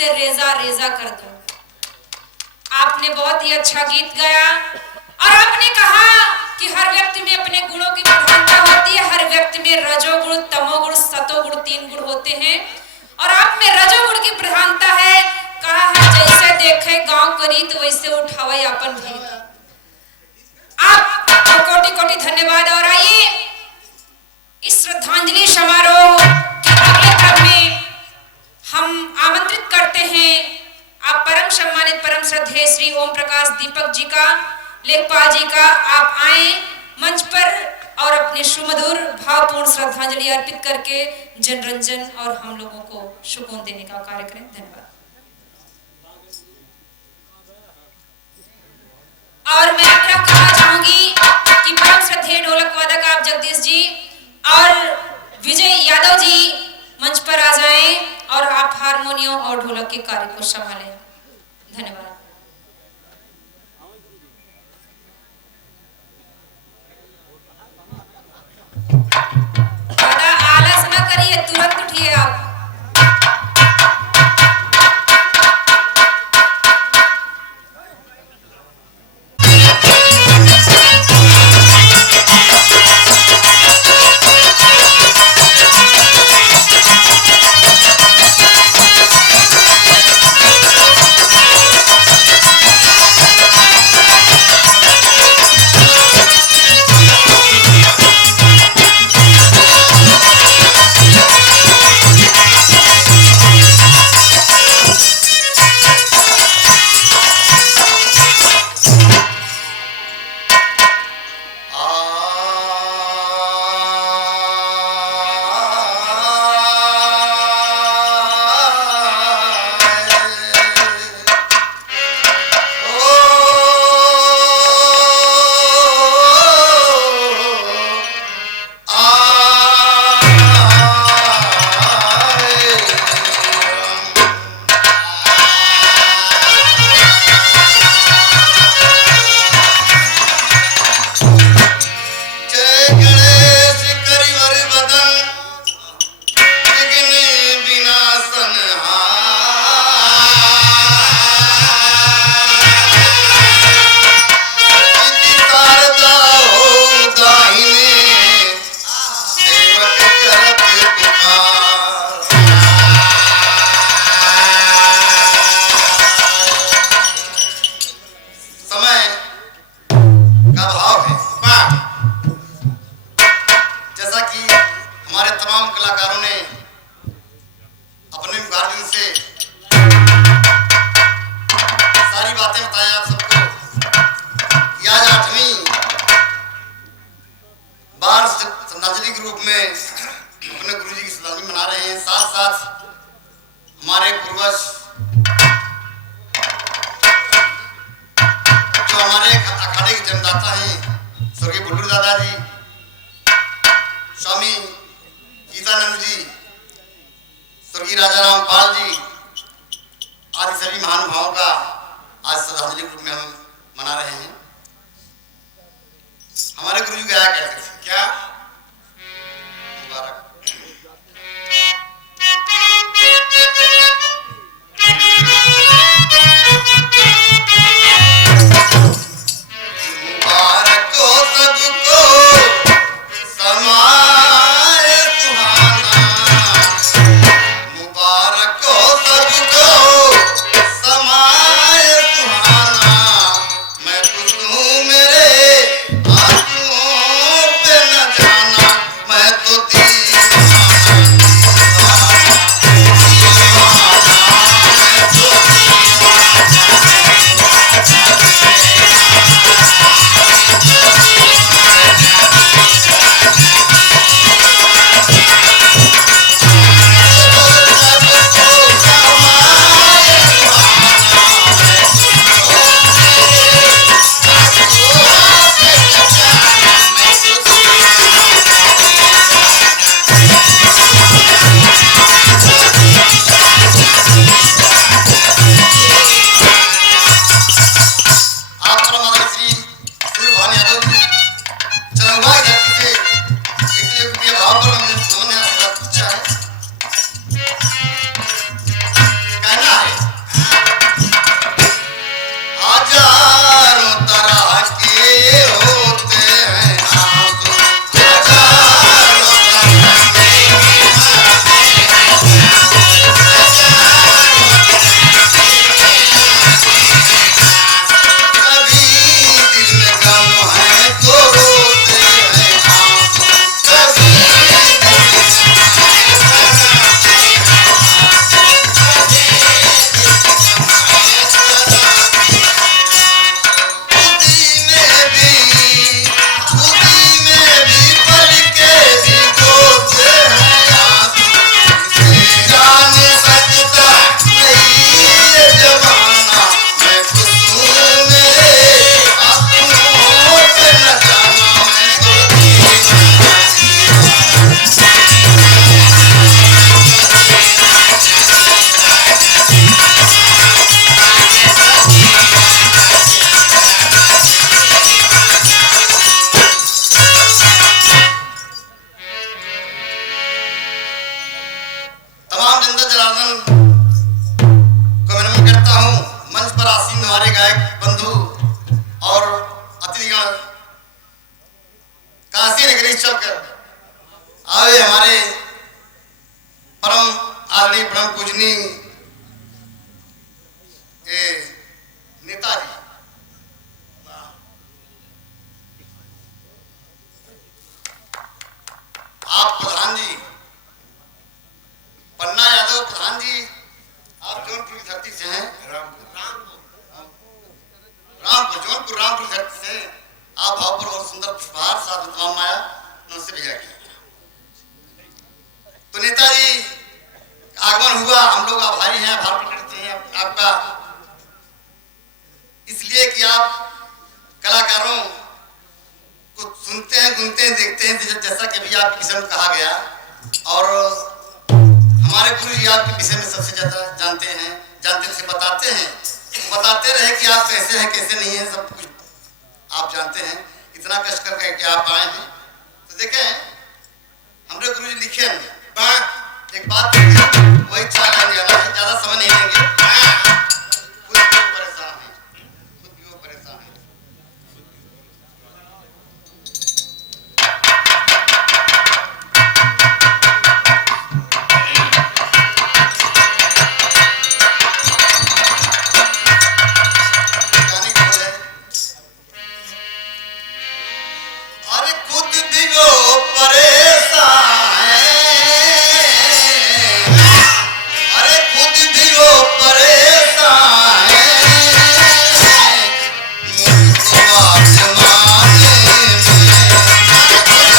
से रेजा रेजा कर दूं। आपने बहुत ही अच्छा गीत गाया और आपने कहा कि हर व्यक्ति में अपने गुणों की प्रधानता होती है। हर व्यक्ति में रजोगुण, तमोगुण, सतोगुण 3 गुण होते हैं और आप में रजोगुण की प्रधानता है। कहा है जैसे देखे गांव को रीत वैसे उठावे अपन भी। आप कोटि कोटि धन्यवाद। और आइए इस श्रद्धांजलि समारोह के अगले क्रम में हम आमंत्रित करते हैं आप परम सम्मानित परम श्रद्धेय श्री ओम प्रकाश दीपक जी का, लेखपाल जी का। आप आए मंच पर और अपने सुमधुर भावपूर्ण श्रद्धांजलि अर्पित करके जनरंजन और हम लोगों को सुकून देने का कार्य करें। धन्यवाद। और मैं आग्रह करना चाहूंगी कि परम श्रद्धेय ढोलक वादक आप जगदीश जी और विजय यादव जी मंच पर आ जाएं और आप हारमोनियम और ढोलक के कार्य को संभालें। धन्यवाद। दादा आलस न करिए, तुरंत उठिए आप। कहना है जनार्दन को मैं नमन करता हूँ। मंच पर आसीन हमारे गायक बंधु और अतिथिगण काशी नगरी चलकर आए हमारे परम आदरणीय परम पूजनीय नेताजी। आप प्रधान जी पन्ना यादव प्रधान जी, आप जौनपुर की धरती से हैं। रामपुर जौनपुर रामपुर की धरती से आप भाव पर बहुत सुंदर पुष्पहार साथ में तमाम माया नमस्ते भेजा गया। तो नेताजी आगमन हुआ, हम लोग आभारी हैं, आभार प्रकट करते हैं आपका, इसलिए कि आप कलाकारों को सुनते हैं, गुनते हैं, देखते हैं, जैसा कि अभी आपके विषय में कहा गया। और हमारे गुरु जी आपके विषय में सबसे ज्यादा जानते हैं, जानते से बताते हैं, बताते रहे कि आप कैसे हैं कैसे नहीं है, सब कुछ आप जानते हैं। इतना कष्ट करके आप आए हैं। तो देखें हमारे गुरु जी लिखे हैं, एक बात वही चाल जाना है, ज्यादा समय नहीं लेंगे। खुद भी वो परेशान है, खुद भी वो परेशान है। गाने को बोले, अरे खुद भी वो परेशान है, अरे खुद भी वो परेशान है, मुझको आजमाने में खुद भी वो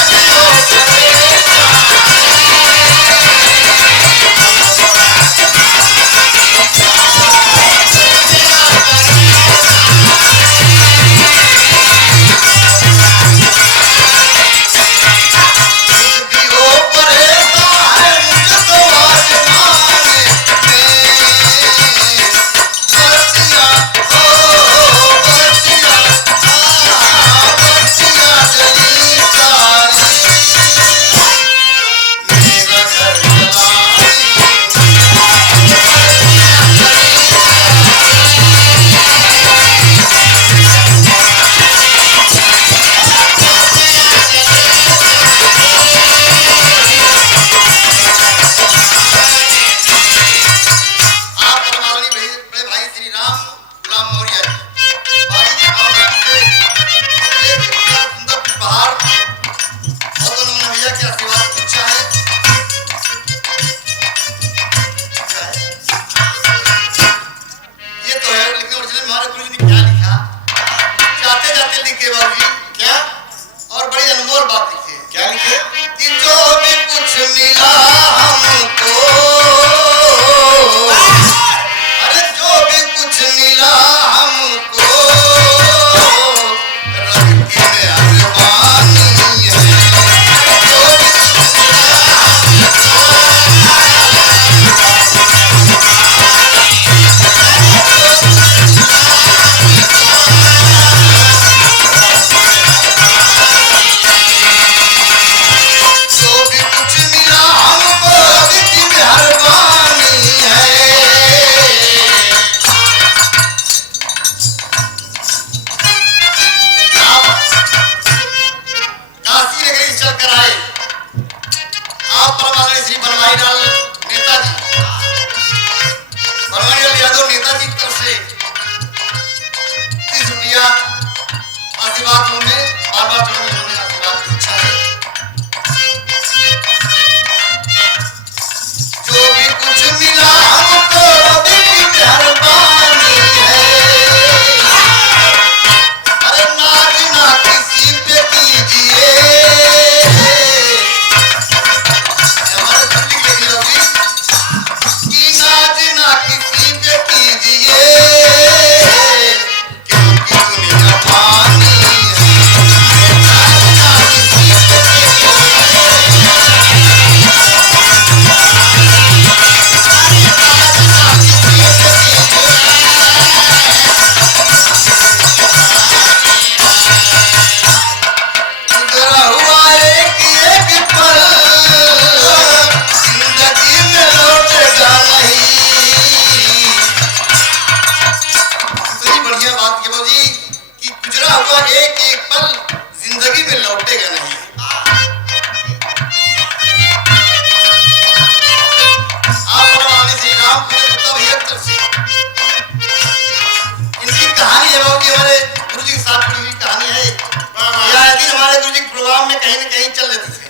कहीं न कहीं चल लेते थे।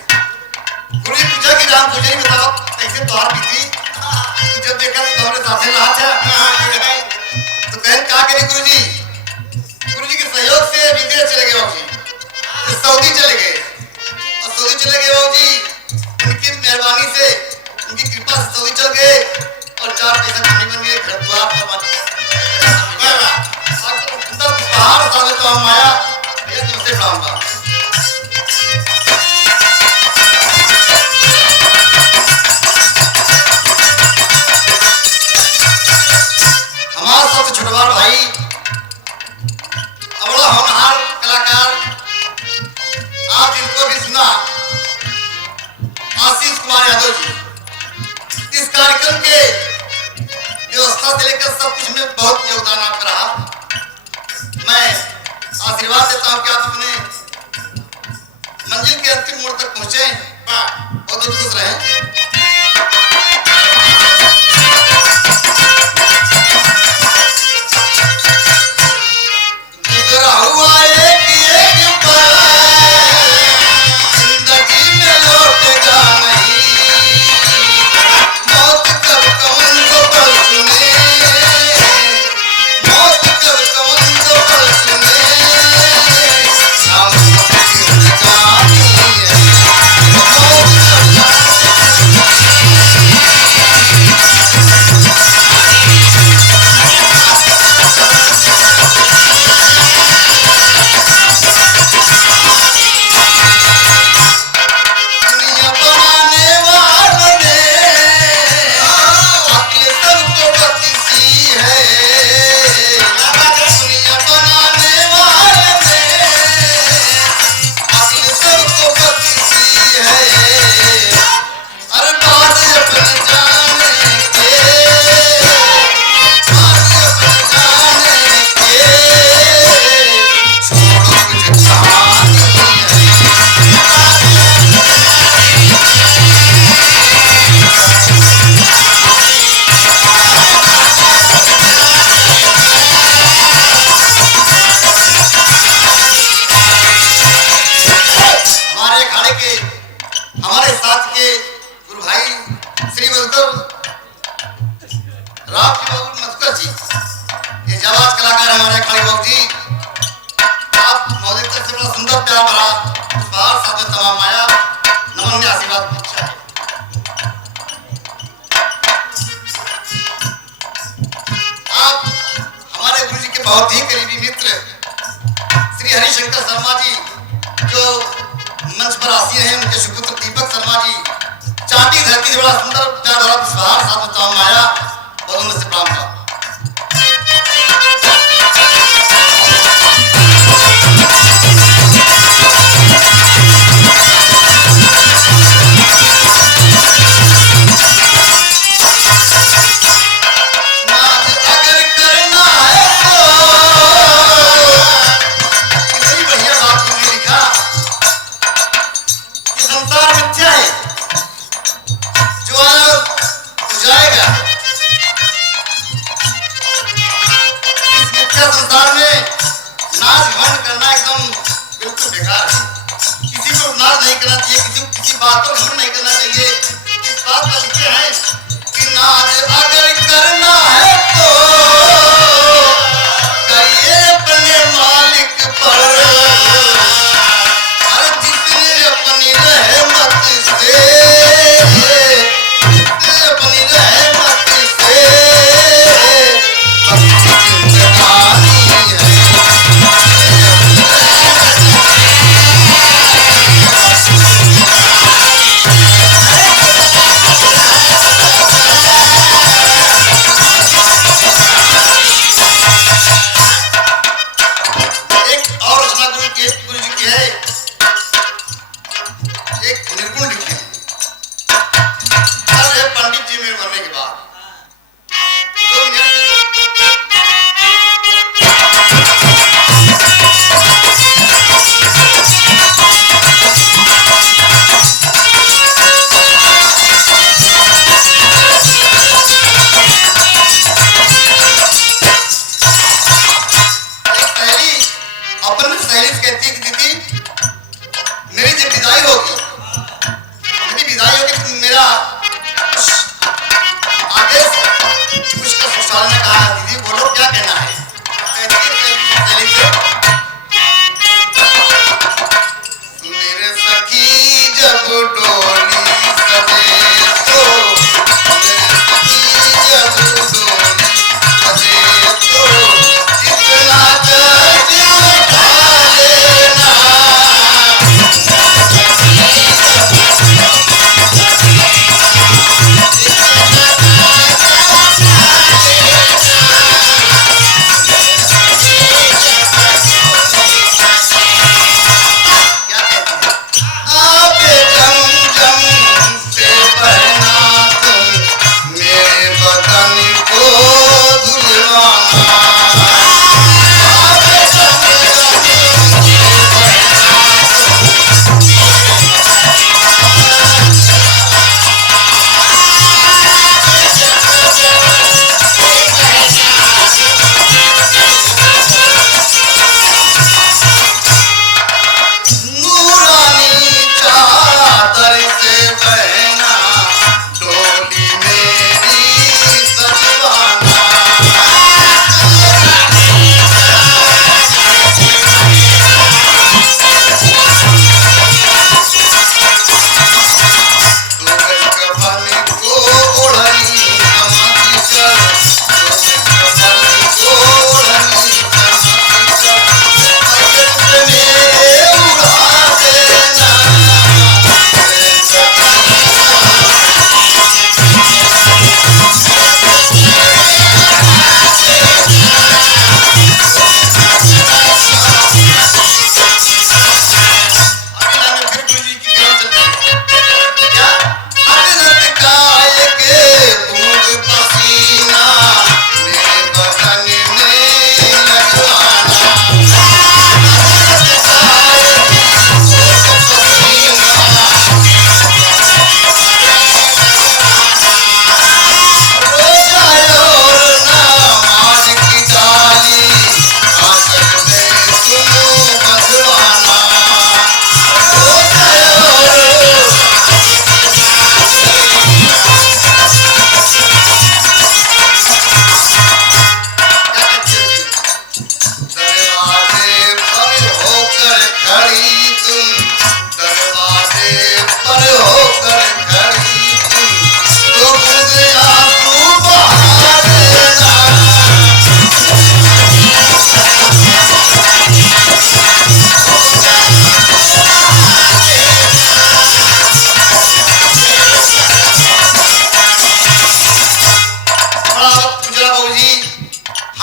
गुरु जी पूछा कि राम तुझे ही बताओ कैसे तोहार बीती, जब देखा तो तुम्हारे साथे रहा था। तो कहन का करी गुरु जी के सहयोग से विदेश चले गए बाबूजी, तो सऊदी चले गए, और सऊदी चले गए बाबूजी उनकी मेहरबानी से, उनकी कृपा से सऊदी चल गए और 4 पैसा कमाने बन गए, घर द्वार सब सुंदर पहाड़ साले तो हम आया भैया तुमसे प्रणाम बा। हमारा सबसे छोटवार भाई बड़ा होनहार कलाकार, आप जिनको भी सुना, आशीष कुमार यादव जी, इस कार्यक्रम के व्यवस्था से लेकर सब कुछ में बहुत योगदान आपका रहा। मैं आशीर्वाद देता हूं कि आप अपने मंजिल के अंतिम मोड़ तक पहुंचे, बहुत खुश रहें। बहुत ही करीबी मित्र श्री हरिशंकर शर्मा जी जो मंच पर आसीन हैं, उनके सुपुत्र दीपक शर्मा जी, चाटी धरती से बड़ा सुंदर प्यार भरा पुष्पहार साथ में तमाम आया और उनसे प्रणाम था। संसार में नाच घमंड करना एकदम बिल्कुल बेकार है। किसी को नाच नहीं करना चाहिए, किसी बात पर घमंड नहीं करना चाहिए। इस बात पर लिखते हैं कि नाच अगर करना है तो करिए अपने मालिक पर, हर जिसने अपनी रहमत से, अपनी रहमत से मेरा आदेश कुछ का सुशाल ने कहा, दीदी बोलो क्या कहना है। मेरे सखी जब डोली सजे तो, मेरे सखी जब डोली सजे तो, जितना कर्ज उठा लेना,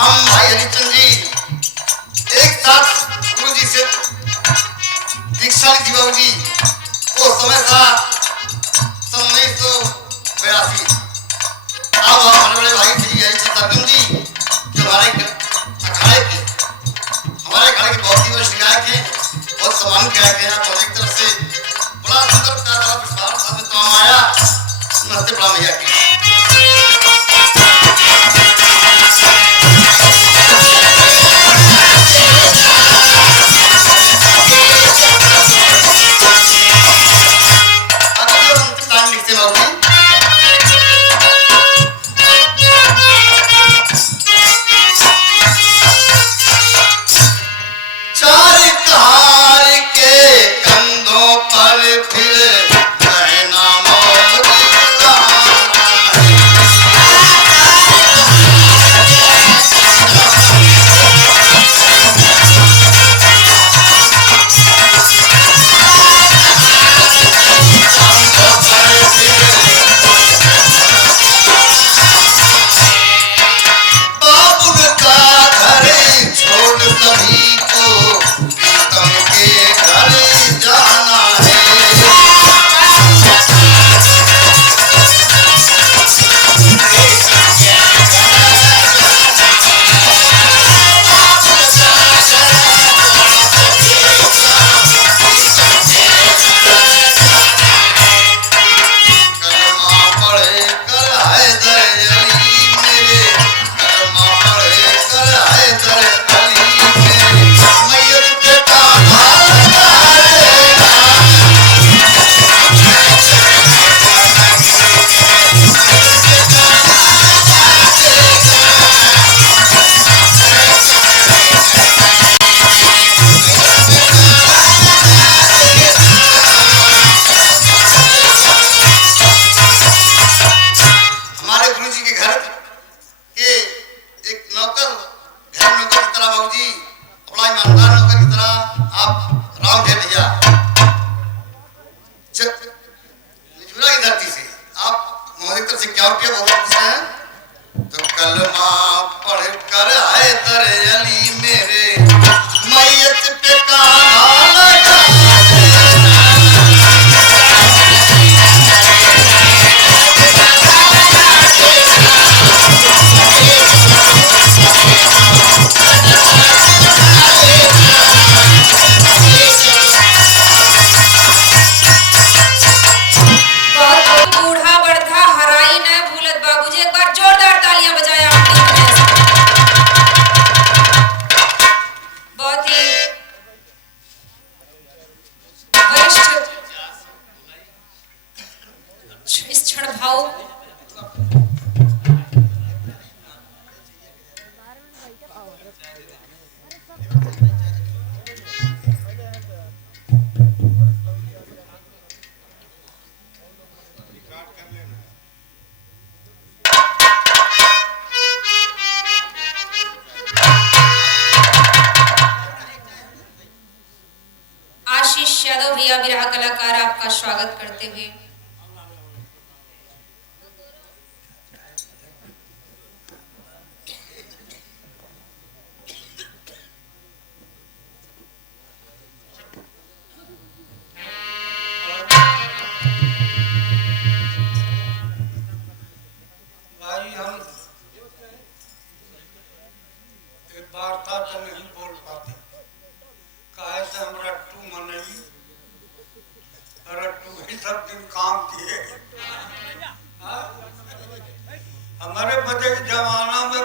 हम भाई हरिचंद जी एक साथ गुरु जी से दीक्षा ली थी बाबू जी। वो समय था 1982। अब हमारे बड़े भाई थे हरिचंद अर्जुन जी जो हमारे अखाड़े के बहुत ही वर्ष गायक हैं, बहुत सम्मानित गायक हैं। आप एक तरफ से बड़ा सुंदर प्यारा पुष्पार साथ में तमाम आया। नमस्ते प्रणाम भैया की। तरफ से क्या रुपया बहुत खुश है। तो कलमा पढ़ कर आए दर अली मेरे मैयत पे कान्हा लगा बूढ़ा बड़धा हराई न भूलत बाबूजी। एक बार जोरदार तालियां बजाया आपने वजह से। बहुत ही वरिष्ठ इस क्षण भाव आशीष यादव भैया विरहा कलाकार आपका स्वागत करते हुए भाई हम एक वार्ता तो नहीं बोल पाते काहे से हम रट्टू मनई रट्टू ही सब दिन काम किए। हाँ? हमारे बच्चे के जमाना में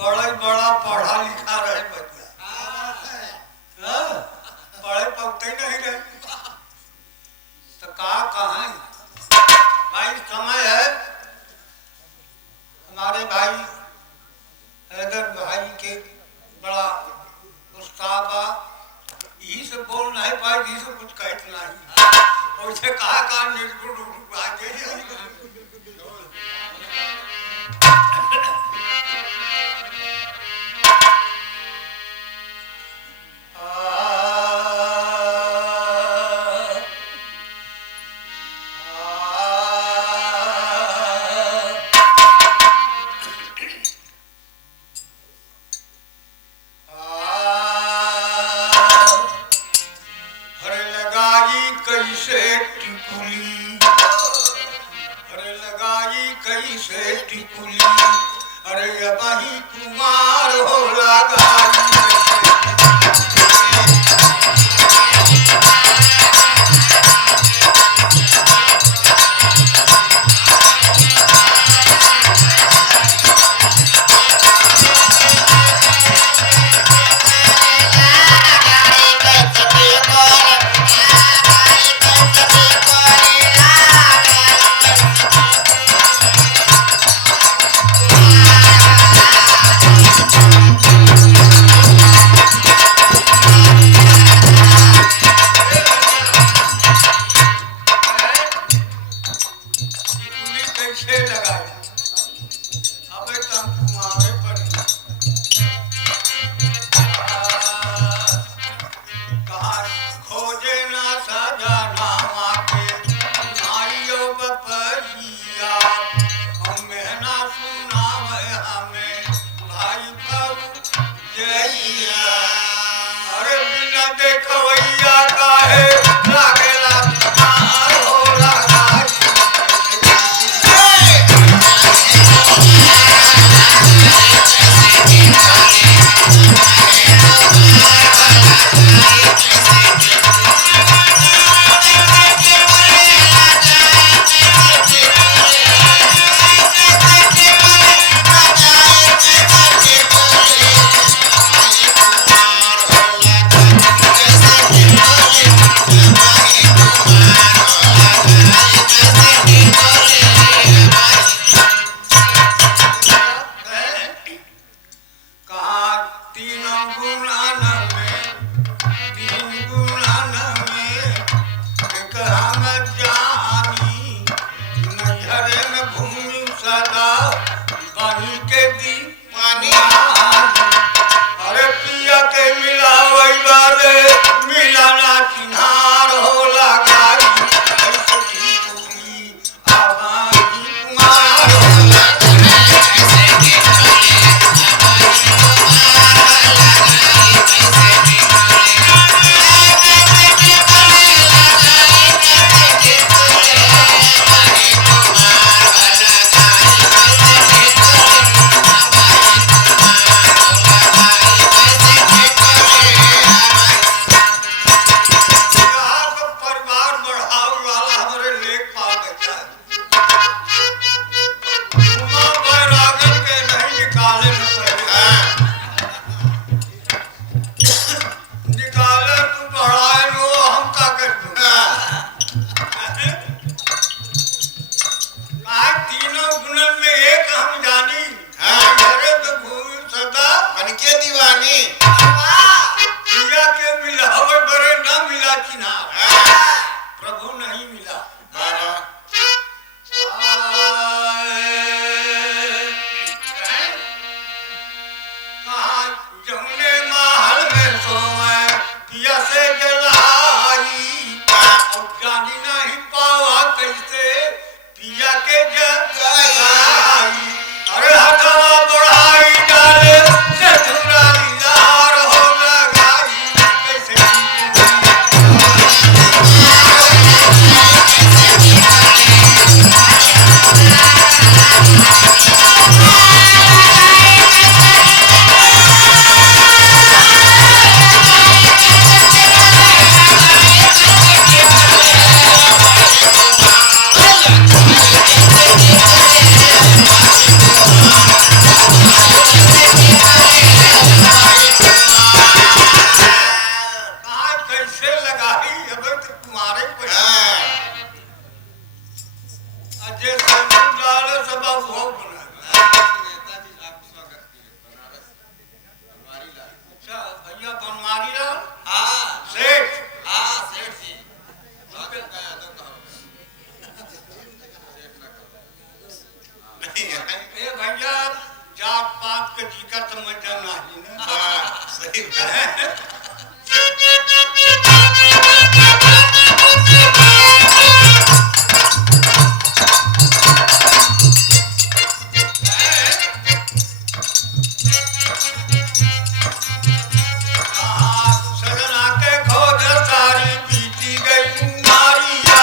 बड़ा ही बड़ा पढ़ा लिखा रहे बच्चा। हाँ? पढ़े पढ़ते नहीं रहे तो कहाँ भाई समय है। हमारे भाई हैदर भाई के बड़ा उत्साह यही से बोल नहीं पाए यही से कुछ कहत नहीं और से कहा निर्गुण कैसे टिकुली अरे अबही कुमार हो लगा कुमार दुनिया में एक हम जानी हाँ। घरे तो घूमी सदा बन के दीवानी। पिया के मिलावट बरे न मिला किनार हाँ। प्रभु नहीं मिला बाबा जमुने महल में सोए पिया से जलाई और जानी नहीं पावा कैसे पिया के जलाई अरे हथवा बढ़ाई डाले से धुरा लीलार हो लगाई कैसे कैसे लगाई अब तो तुम्हारे पे हाँ। अजय संजू डाले सब वो बना अच्छा भैया बनवारी लाल सेठ नहीं है। ए भैया जात पात के जिक्र समझना नहीं ना हाँ, सही बात है। सजना के खोज सारी बीती गई नारिया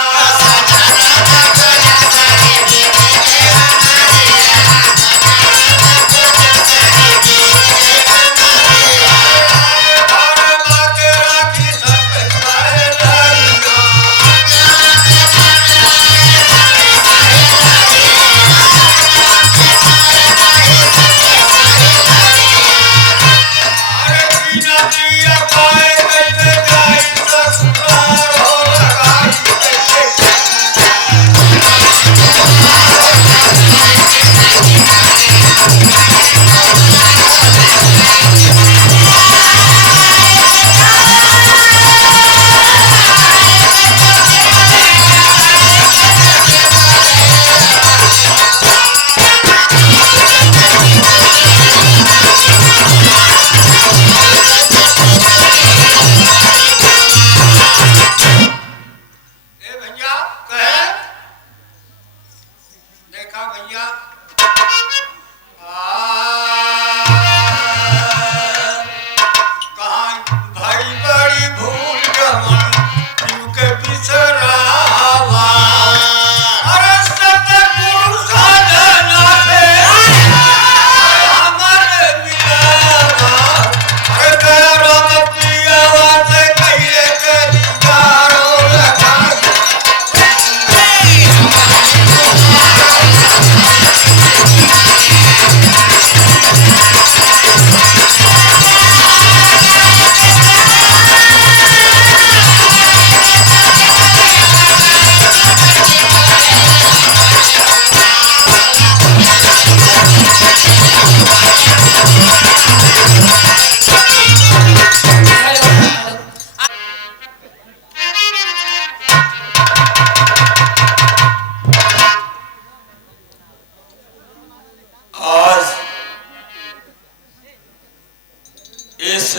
इस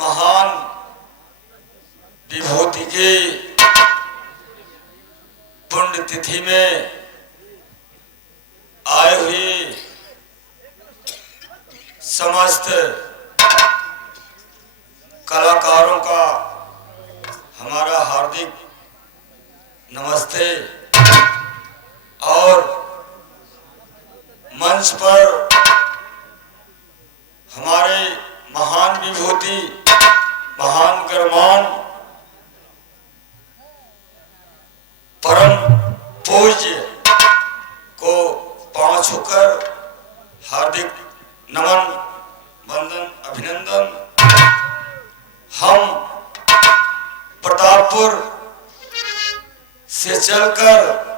महान विभूति की पुण्यतिथि में आए हुए समस्त कलाकारों का हमारा हार्दिक नमस्ते और मंच पर हमारे महान विभूति महान गणमान्य परम पूज्य को पांव छूकर हार्दिक नमन वंदन अभिनंदन। हम प्रतापपुर से चलकर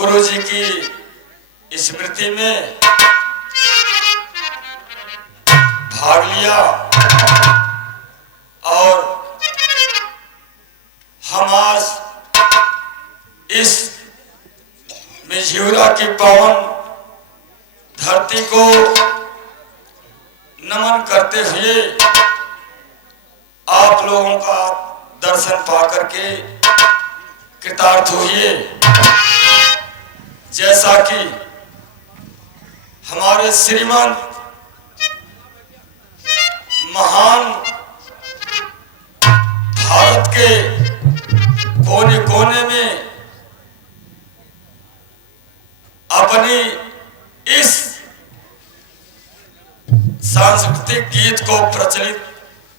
गुरु जी की स्मृति में भाग लिया और हम आज इस मिझिउरा की पावन धरती को नमन करते हुए आप लोगों का दर्शन पाकर के कृतार्थ हुए। जैसा कि हमारे श्रीमान महान भारत के कोने कोने में अपनी इस सांस्कृतिक गीत को प्रचलित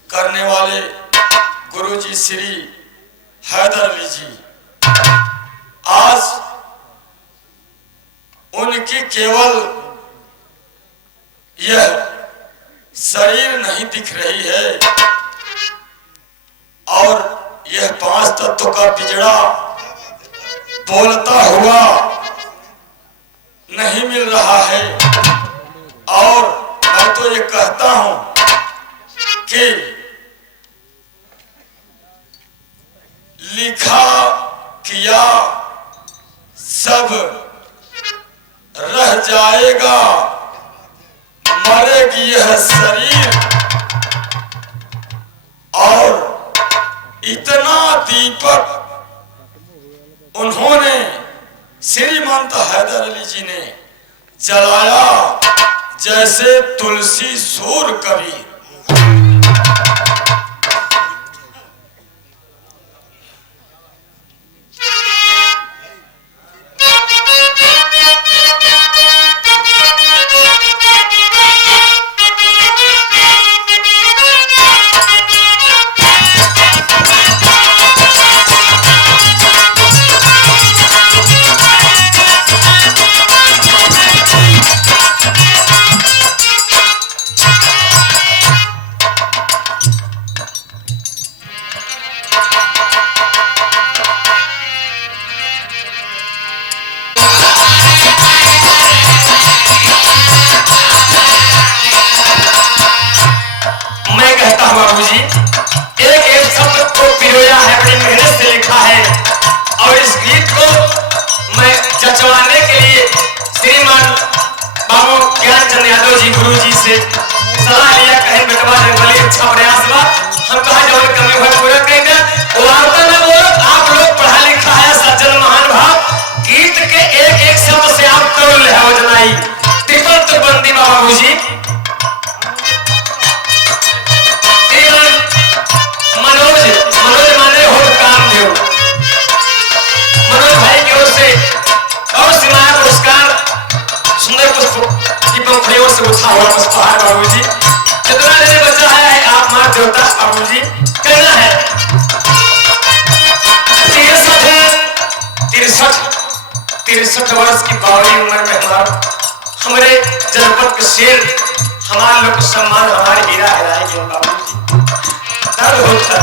करने वाले गुरुजी श्री हैदर अली जी, आज उनकी केवल यह शरीर नहीं दिख रही है और यह पांच तत्व का पिजड़ा बोलता हुआ नहीं मिल रहा है। और मैं तो ये कहता हूं कि लिखा किया सब रह जाएगा, मरेगी यह शरीर। और इतना दीपक उन्होंने श्रीमंत हैदर अली जी ने जलाया जैसे तुलसी सूर कबीर। बाबूजी एक एक शब्द को पिरोया है, बड़ी मेहनत से लिखा है। और इस गीत को मैं जचवाने के लिए श्रीमान बाबू ज्ञानचंद यादव जी गुरु जी से सलाह लिया। कहें बेटवा जंगली अच्छा प्रयास हुआ, हम कहा जब कमी हुआ पूरा कहेंगे। वार्ता में बोलो, आप लोग पढ़ा लिखा है, सज्जन महान भाव, गीत के एक एक शब्द से आप तोड़ ले हो जनाई ट्रिपल तुकबंदी बाबू जी। मनोज माने हो कामदेव, मनोज भाई की ओर से और सिमाया पुरस्कार सुंदर पुष्प की पंखुड़ियों से उठा हुआ पुष्पहार बाबू जी। कितना देर बचा है आप मां देवता बाबू जी कहना है। 63 वर्ष की बावरी उम्र में हमारे जनपद के शेर हमारे लोग सम्मान हमारे हीरा हिराएंगे बाबू जी। दर्द होता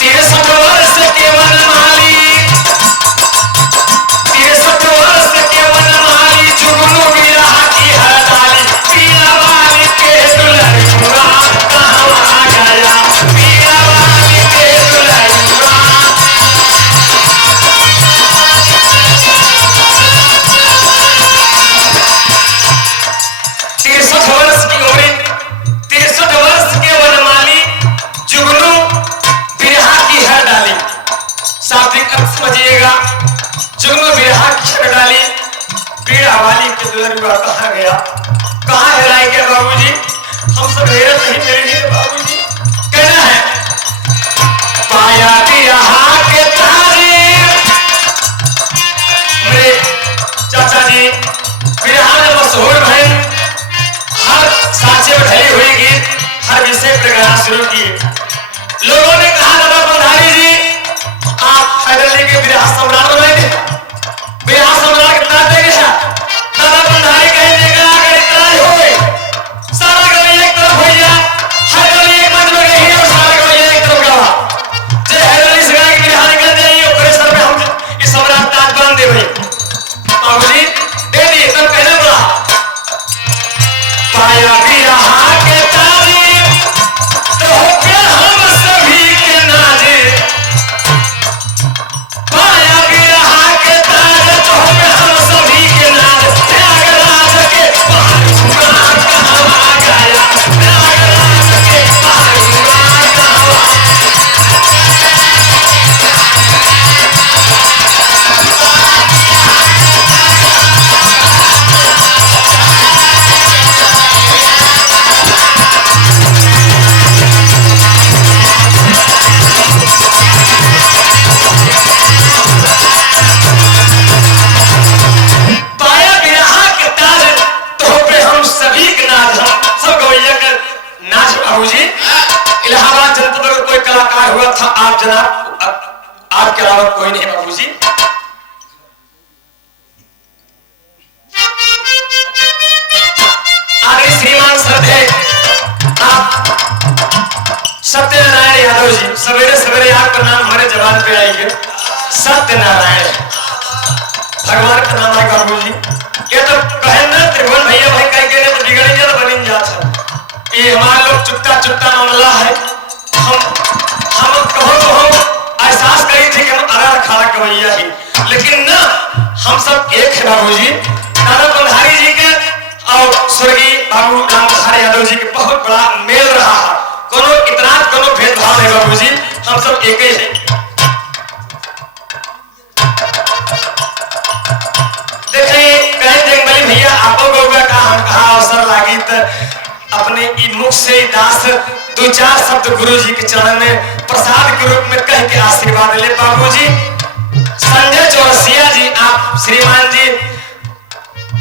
63 वर्ष के वनमाली, 63 वर्ष के वनमाली, जुगनू बिरहा की हरताली, पीला वाली के दुल्हनुआ कहाँ गया, पीला वाली के दुल्हनुआ। 63 वर्ष की उम्र, 63 वर्ष के वनमाली, जुगनू बिरहा की हर डाली। शाब्दिक अर्थ समझिएगा, जुगनू बिरहा की हर डाली, पीड़ा वाली के दुल्हनुआ कहाँ गया, कहाँ हेराएंगे बाबूजी। हम सब हेरत नहीं मिलेंगे बाबूजी। कहना है पाया बिरहा के तारे, मेरे चाचा जी बिरहा में मशहूर हैं, हर साचे में ढली हुई गीत हर विषय पर गाना शुरू किए। लोगों ने कहा दादा बंधारी जी आप हैदर अली के बिरहा सम्राट बनाएंगे, बिरहा सम्राट कितना देंगे। दादा बंधारी कहेंगे अगर इतना ही हो सारा गली एक तरफ हो गया, हैदर अली के अलावा कोई नहीं बाबूजी। आगे श्रीमान श्रद्धे आप सत्यनारायण यादव जी, सवेरे सवेरे आपका नाम हमारे जबान पे आएंगे, सत्यनारायण भगवान का नाम है बाबूजी। ये तो कहे ना त्रिभुवन भैया भाई कह के तो बिगड़ गया तो बन जाता। ये हमारे लोग चुपता चुपता मामला है। हम कहो तो हम एहसास करी थे कि हम अरा अखाड़ा कवैया ही, लेकिन ना हम सब एक है बाबूजी। दादा बंधारी जी के और स्वर्गीय बाबू रामधारी यादव जी के बहुत बड़ा मेल रहा है। कोनो इतराज कोनो भेदभाव नहीं बाबूजी, हम सब एक ही है। भैया आपो गौगा का हम कहा अवसर लागी तो अपने मुख से दास दो चार शब्द गुरु जी के चरण में प्रसाद के रूप में कह के आशीर्वाद ले। बाबूजी संजय चौरसिया जी, आप श्रीमान जी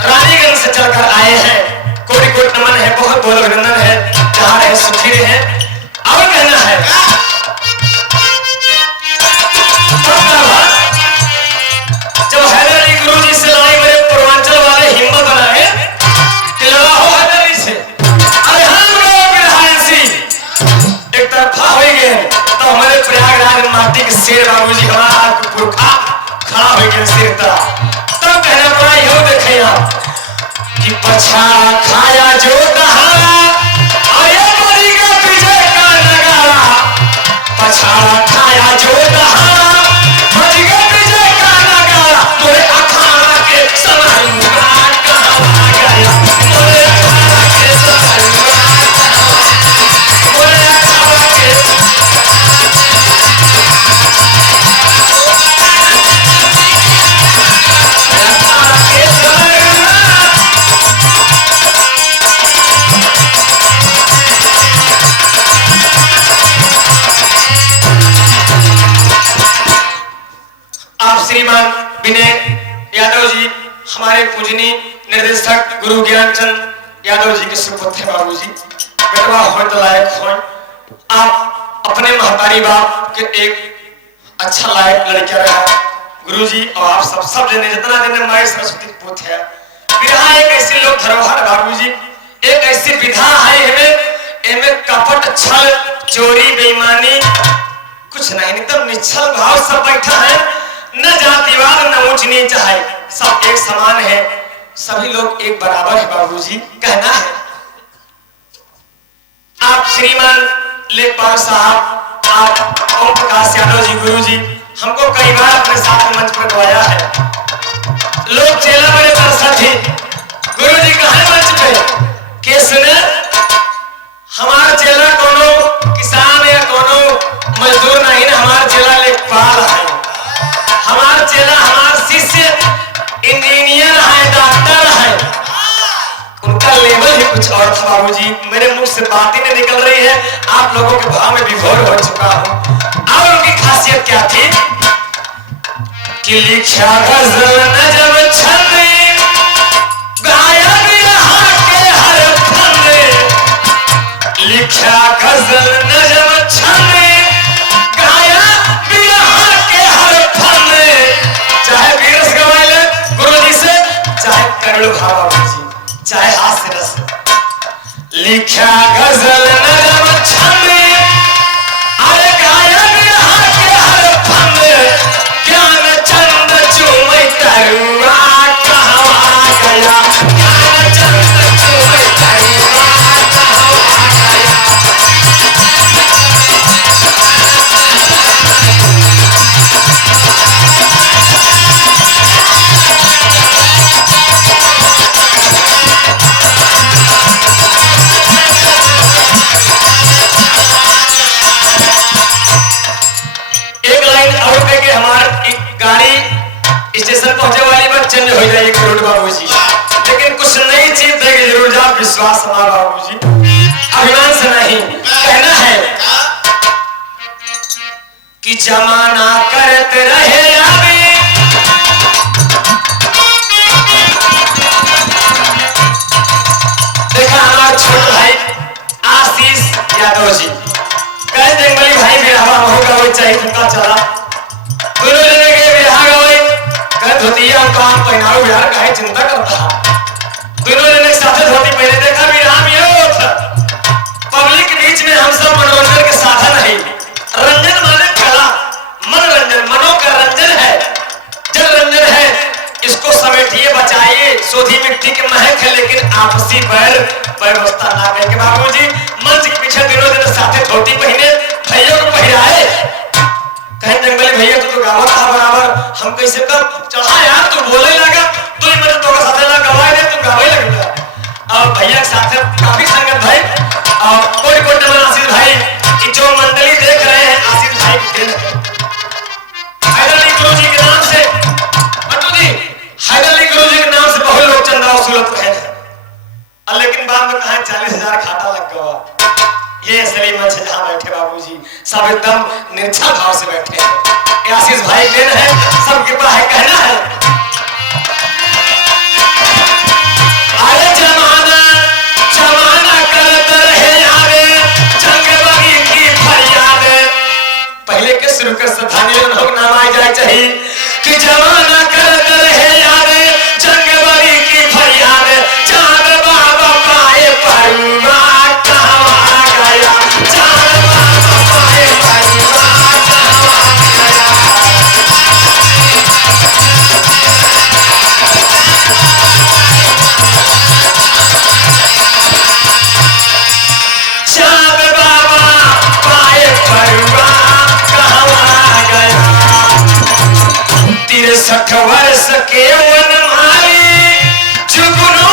रानीगंज से चलकर आए हैं, कोटि कोटि नमन है, बहुत बहुत अभिनंदन है, जहाँ रहे सुखी रहे। और कहना है जब हैदर अली गुरु जी से लड़ाई मेरे पूर्वांचल वाले हिम्मत बनाए कि लड़ा हो हैदर अली से, अरे हम लोग विधायसी एक तरफा हो गए तो हमारे प्रयागराज माटी के शेर बाबूजी हमारा पुरखा खड़ा हो गए शेर तरह। तब कहना पड़ा यो देखे आप कि पछाड़ा खाया जो दहाड़ा आया बड़ी का विजय का नगारा, पछाड़ा खाया जो दहाड़ा बड़ी का विजय का नगारा, मोरे अखाड़ा के समारूंगा कहाँ गया, मोरे अखाड़ा के समारूंगा मोरे अखाड़ा के आप श्रीमान विनय यादव जी हमारे पूजनीय निर्देशक गुरु ज्ञानचंद यादव जी के सुपुत्र हैं बाबूजी। बेटवा हो तो लायक हो, आप अपने महतारी बाप के एक अच्छा लायक लड़का रहा गुरुजी। और आप सब जने जितना जने माई सरस्वती पुत्र है, विधा एक ऐसी लोक धरोहर बाबूजी, एक ऐसी विधा है इनमें कपट छल चोरी बेईमानी कुछ नहीं, एकदम निश्चल भाव सब बैठा है, न जातिवाद न ऊंच नीच है, सब एक समान है, सभी लोग एक बराबर है बाबूजी। कहना है आप श्रीमान लेखपाल साहब, आप ओम प्रकाश यादव जी गुरु जी हमको कई बार अपने साथ में मंच पर गवाया है। लोग चेला बड़े तरसा थे, गुरु जी कहा मंच पे के सुने हमारा चेला कोनो किसान या कोनो मजदूर नहीं ना, हमारा चेला लेखपाल है, हमारा चेला हमारा शिष्य इंजीनियर है, डॉक्टर है। उनका लेवल ही कुछ और था बाबूजी, मेरे मुंह से बातें नहीं निकल रही है, आप लोगों के भाव में विभोर हो चुका हूं। और उनकी खासियत क्या थी कि लिखा गजल नजम छंद गाया बिरहा के हर फंद, लिखा गजल नजम छंद गाया बिरहा के हर फंद, चाहे वीरस गवाइले गुरुजी से, चाहे करुण भाव बाबूजी, चाहे हास्य रस, लिखा गजल नजम छंद अरे गाया बिरहा के हर फंद, ज्ञान चंद चूमई तरुआ कहवा गया, ज्ञान चंद चूमई तरुआ कहवा गया। एक लाइन और कह के हमारी गाड़ी स्टेशन पहुंचे वाली बात चेंज हो जाएगी करोड़ बाबूजी, लेकिन कुछ नई चीज देगी जरूर, जा विश्वास हमारा बाबूजी, अभिमान से नहीं। कहना है कि जमाना करते रहे अभी देखा हमारा छोटा भाई आशीष यादव जी कह जंगली भाई भी हवा होगा वो चाहिए उनका चला गुरु काम पहनाओ यार, काहे चिंता करता। दोनों जने साथे धोती पहने, देखा भी राम ये होता पब्लिक के बीच में हम सब मनोरंजन के साधन है। रंजन माने कला, मनोरंजन, मनो का रंजन है, जल रंजन है। इसको समेटिए, बचाइए। सोधी मिट्टी के महक है, लेकिन आपसी बैर व्यवस्था ना करके। बाबूजी मंच के पीछे दिनों दिन साथे धोती पहने, भैया को पहराए। कहीं जंगली भैया तो गावत था बराबर, हम कैसे कब चढ़ा यार, तू बोले लगा, तू ही तो का साथे लगा गवाए दे, तू गावे लगता। और भैया के साथ काफी संगत भाई, और कोई कोई नमन आशीष भाई, जो मंडली देख रहे हैं आशीष भाई के दिन हैदर अली गुरु जी के नाम से, बट्टू जी हैदर अली गुरु जी के नाम से बहुत लोग चंदा वसूलत रहे हैं, लेकिन बाद में कहा 40,000 खाता लग गया। ये असली मंच है जहाँ बैठे बाबूजी सब एकदम निर्छल भाव से बैठे हैं। आशीष भाई दिन है, सबके पास कहना है। अरे जमाना जमाना करत रहे यारे, जंगबगी की फरियाद। पहले के शुरू कर श्रद्धांजलि लोग नाम आ जाए चाहिए कि जमाना करत रहे यारे, जंगबगी की फरियाद। चांद बाबा पाए परुआ कहाँ गया, चांद बाबा पाए परुआ कहाँ चांद बाबा पाए परुआ कहाँ गया। 63 वर्ष के वनमाली, जुगनू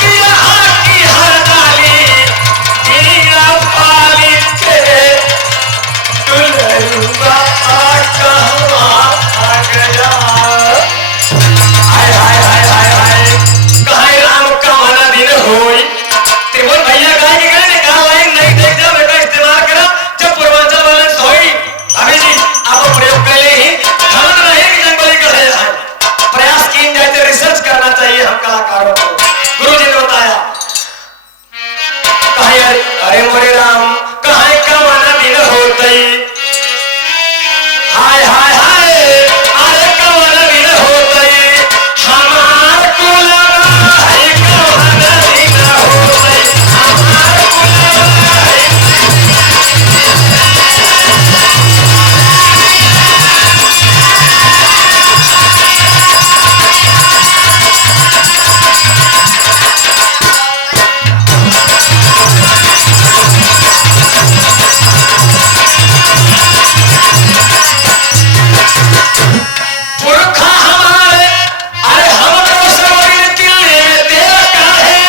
बिरहा की हरताली। हीरा पाली के दुल्हरुआ कहाँ गया। हाय हाय हाय हाय हाय, कहाँ राम कवन दिन होई। त्रिभुवन भैया गाय के गए निकाल लाइन नहीं देख जा बेटा, इस्तेमाल करा जब पूर्वांचल वाले सोई। अभी जी आप प्रयोग कर ले ही, हम नहीं कि जंगली कर रहे हैं। प्रयास की जाए तो रिसर्च करना चाहिए हम कलाकारों को। गुरु जी ने बताया कहे अरे मोरे राम कहे कवन दिन होतई। हाय हाय हाय, अरे कवन दिन होतई, हमार कुलवा है कवन दिन होतई, हमार कुलवा है। पुरखा हमारे, अरे हमरो सवरी किले में तेरा काहे,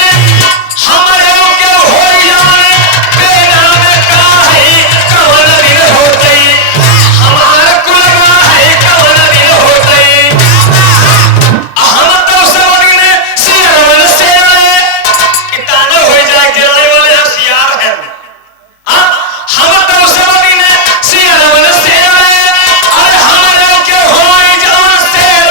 हमरे के होई जाने बेना में काहे कवन दिन होतई, हमार कुलवा है कवन दिन होतई। हम तो सवरी ने सिरवन से इतना हो जाए गिराने वाले होशियार हैं। हम तो सवरी ने सिरवन से, अरे हमरे के होई जान शेर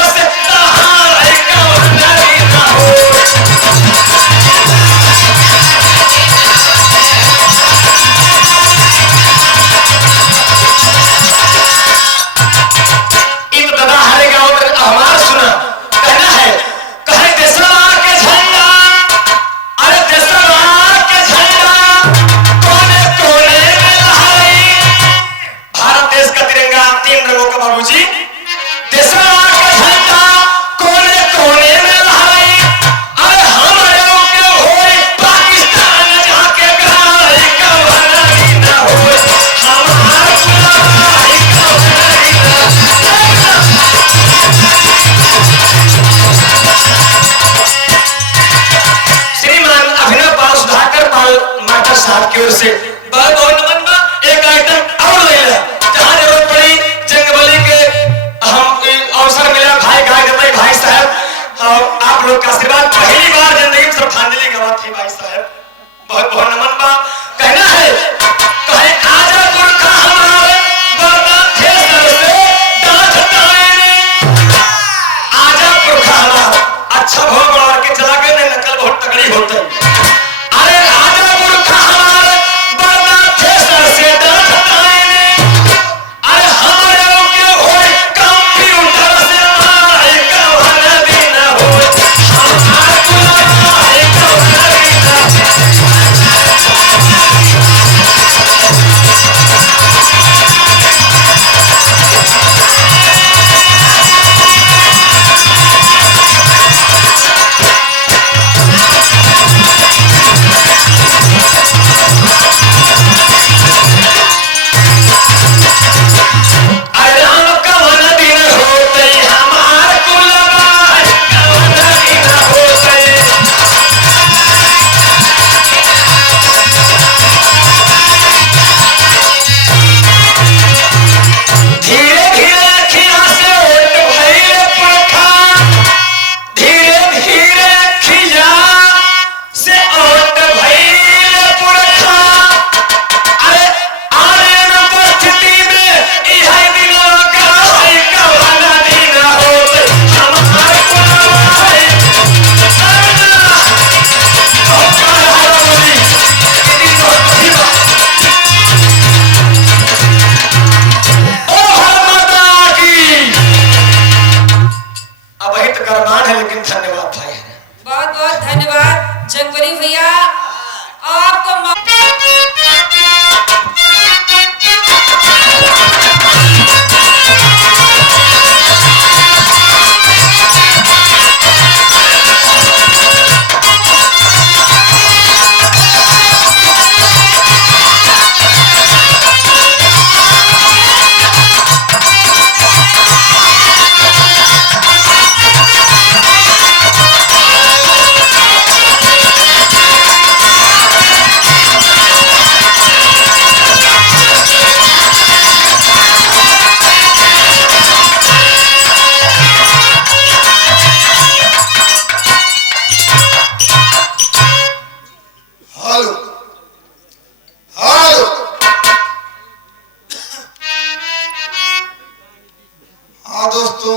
और दोस्तों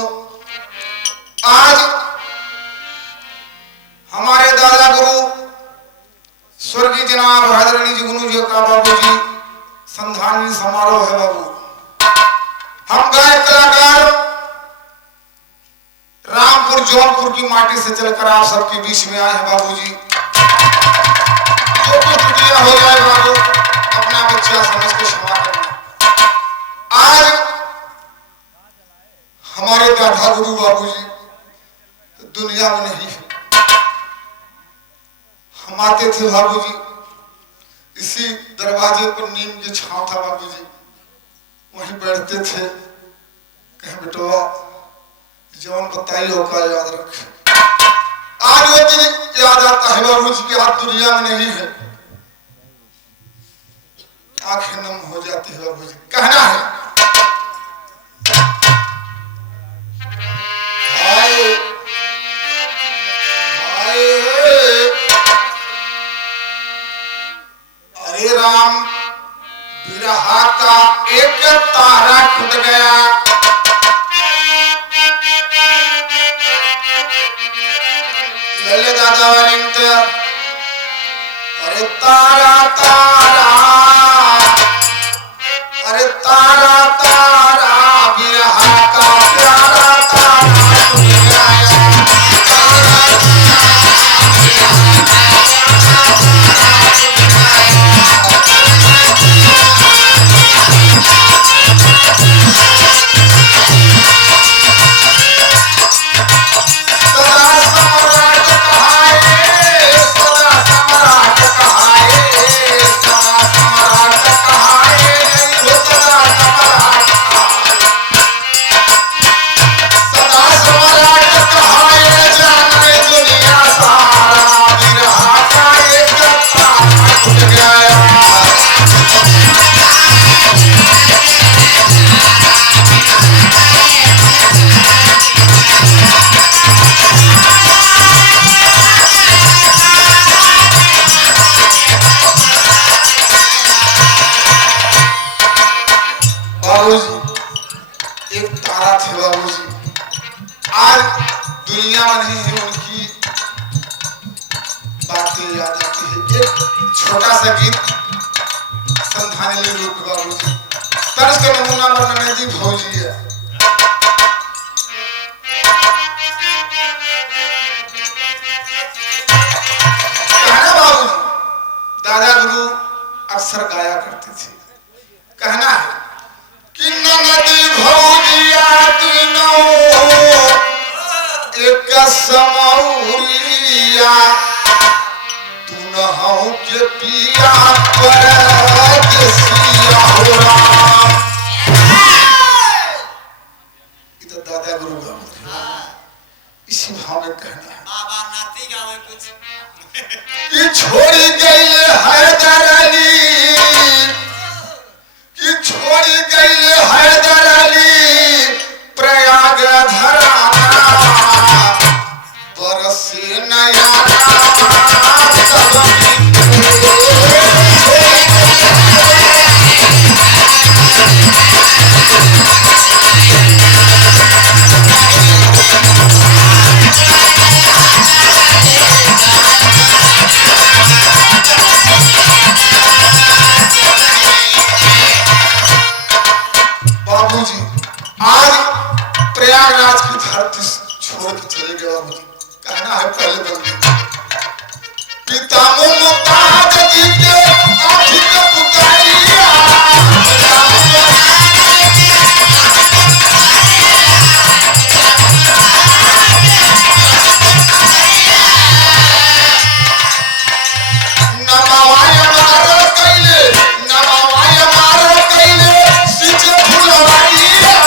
आज हमारे दादा गुरु स्वर्गीय जनाब हैदराली जुगनू जी का बाबू जी संधानी समारोह है बाबू। हम गायक कलाकार रामपुर जौनपुर की माटी से चलकर आप सबके बीच में आए हैं बाबू जी। जो कुछ त्रुटियां हो जाए बाबू अपना बच्चा समझ के क्षमा करना। आज हमारे दादा गुरु बाबू जी दुनिया में नहीं है। हम आते थे बाबू जी, इसी दरवाजे पर नीम की छांव था बाबू जी, वहीं बैठते थे। कहें बेटवा जौन बताइए का याद रख। आज वो दिन याद आता है बाबू जी की आज दुनिया में नहीं है। आंखें नम हो जाती है बाबू जी। कहना है हाय हाय अरे राम बिरहा का एक तारा टूट गया। लले दादा वालिंत अरे तारा तारा अरे तारा तारा बिरहा का प्यारा तारा टूट गया। एक तारा थे बाबू जी, आज दुनिया में नहीं है। उनकी बातें याद आती है। एक छोटा सा गीत संधानी रूप बाबू जी, तर्ज का नमूना वर्णन दी भौजी है। कहना बाबू जी दादा गुरु अक्सर गाया करते थे। कहना है कि नदी भौजिया तीनों एक समौलिया तू नहाऊ के पिया पर देसिया हो राम। ये तो दादा गुरु का इसी भाव में कहना है। बाबा नाती गावे कुछ कि छोड़ी गई हैदर अली, कि छोड़ी गई हैदर अली प्रयाग धराना बरसे नया बाबूजी आज प्रयागराज की धरती छोड़ के चले गए बाबूजी। कहना है पहले बंदी पिता मुमताज जी के आँखी के पुकारिया नमावाय मारो कैले नमावाय मारो कैले सिच फुलवारिया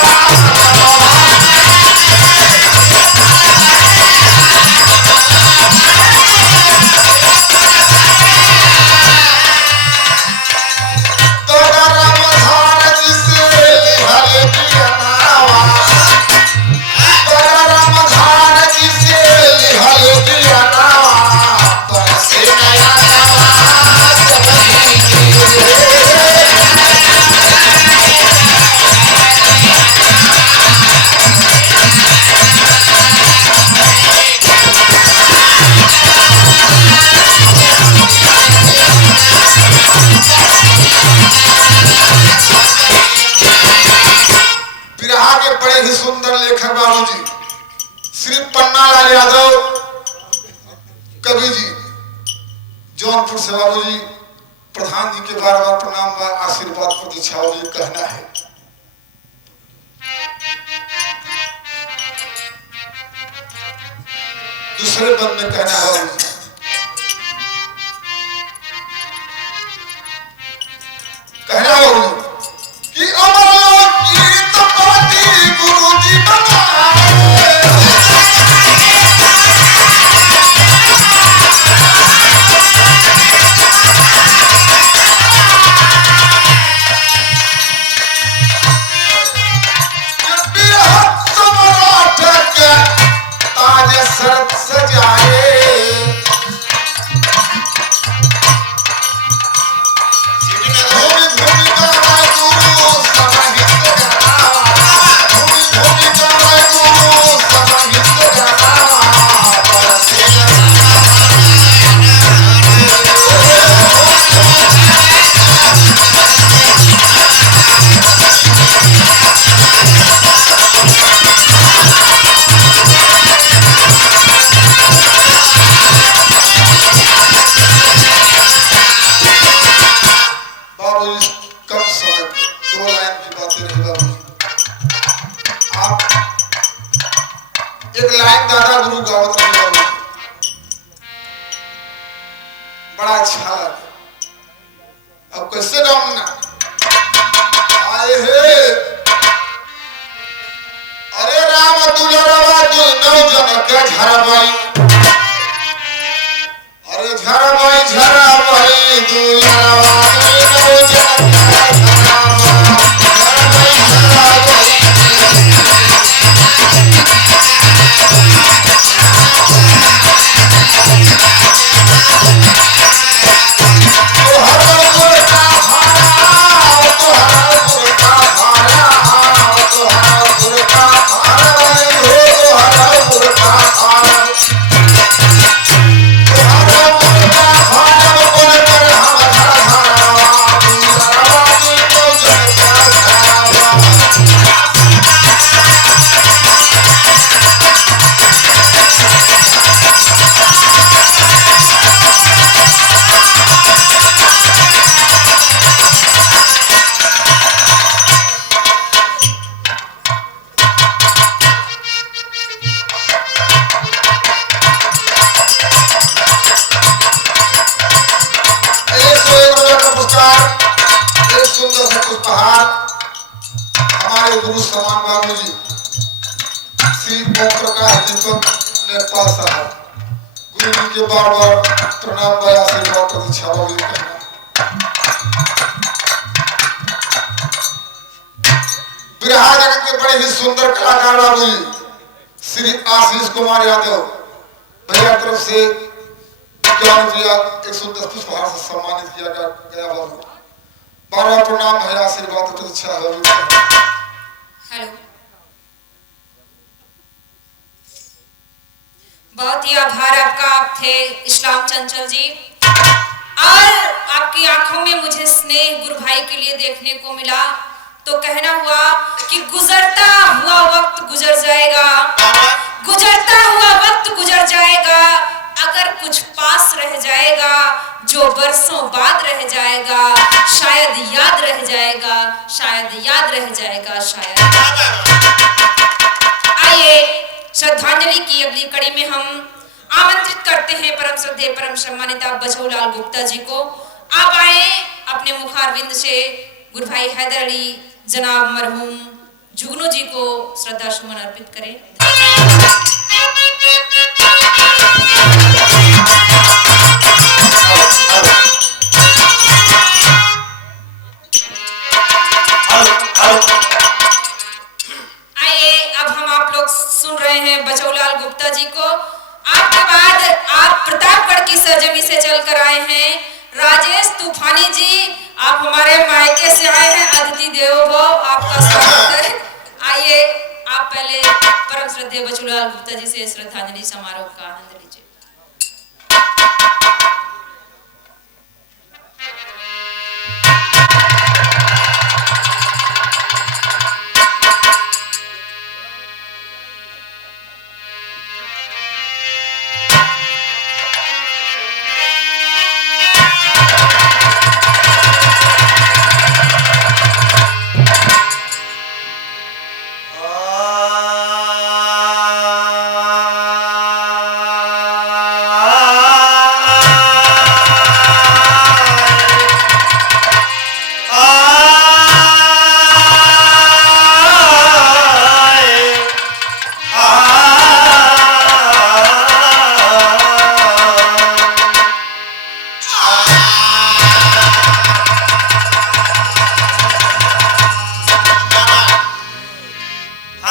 ही सुंदर लेखक बाबूजी श्री पन्नालाल यादव कवि जी जौनपुर से बाबूजी प्रधान जी के बार बार प्रणाम व आशीर्वाद प्रतीक्षा ये कहना है। दूसरे बंद में कहना है बाबूजी कहना है बाबूजी कि अमर की तपति गुरु जी बनाए शरत सजाए धूमि धूमि गावे गुरु समाहित गावा धूमि धूमि गावे गुरु समाहित गावा परसे कम समय दो लाइन की बातें रही बाबूजी। आप एक लाइन दादा गुरु गावत रहे बाबूजी, बड़ा अच्छा लगा। अब कैसे गाऊं ना आए हे अरे राम दुलरवा दुलनौ जन के झरबाई अरे झरबाई झरबाई दुलरवा दुलनौ जन हमारे गुरु समान बाबूजी श्री ओम प्रकाश दीपक नेपाल साहब गुरु जी के बार बार प्रणाम व आशीर्वाद प्रतीक्षा बाबूजी कहना। बिरहा जगत के बड़े ही सुंदर कलाकार बाबूजी श्री आशीष कुमार यादव भैया तरफ से 51 रुपया 110 पुष्पहार से सम्मानित किया गया बाबू। बार बार प्रणाम है आशीर्वाद प्रतीक्षा है। हेलो, बहुत ही आभार आपका। आप थे इस्लाम चंचल जी और आपकी आंखों में मुझे स्नेह गुरु भाई के लिए देखने को मिला। तो कहना हुआ कि गुजरता हुआ वक्त गुजर जाएगा, गुजरता हुआ वक्त गुजर जाएगा, अगर कुछ पास रह जाएगा जो बरसों बाद रह जाएगा, शायद याद रह जाएगा, शायद याद रह जाएगा, शायद। आइए श्रद्धांजलि की अगली कड़ी में हम आमंत्रित करते हैं परम श्रद्धेय परम सम्मानित बछौलाल गुप्ता जी को। आप आए अपने मुखारविंद से गुरु भाई हैदर अली जनाब मरहूम जुगनू जी को श्रद्धा सुमन अर्पित करें। आइए अब हम आप लोग सुन रहे हैं बछौलाल गुप्ता जी को। आपके बाद आप प्रतापगढ़ की सरजमी से चलकर आए हैं राजेश तूफानी जी। आप हमारे मायके से आए हैं, अतिथि देवो भव, आपका स्वागत है। आइए आप पहले परम श्रद्धेय बछौलाल गुप्ता जी से श्रद्धांजलि समारोह का आनंद लीजिए।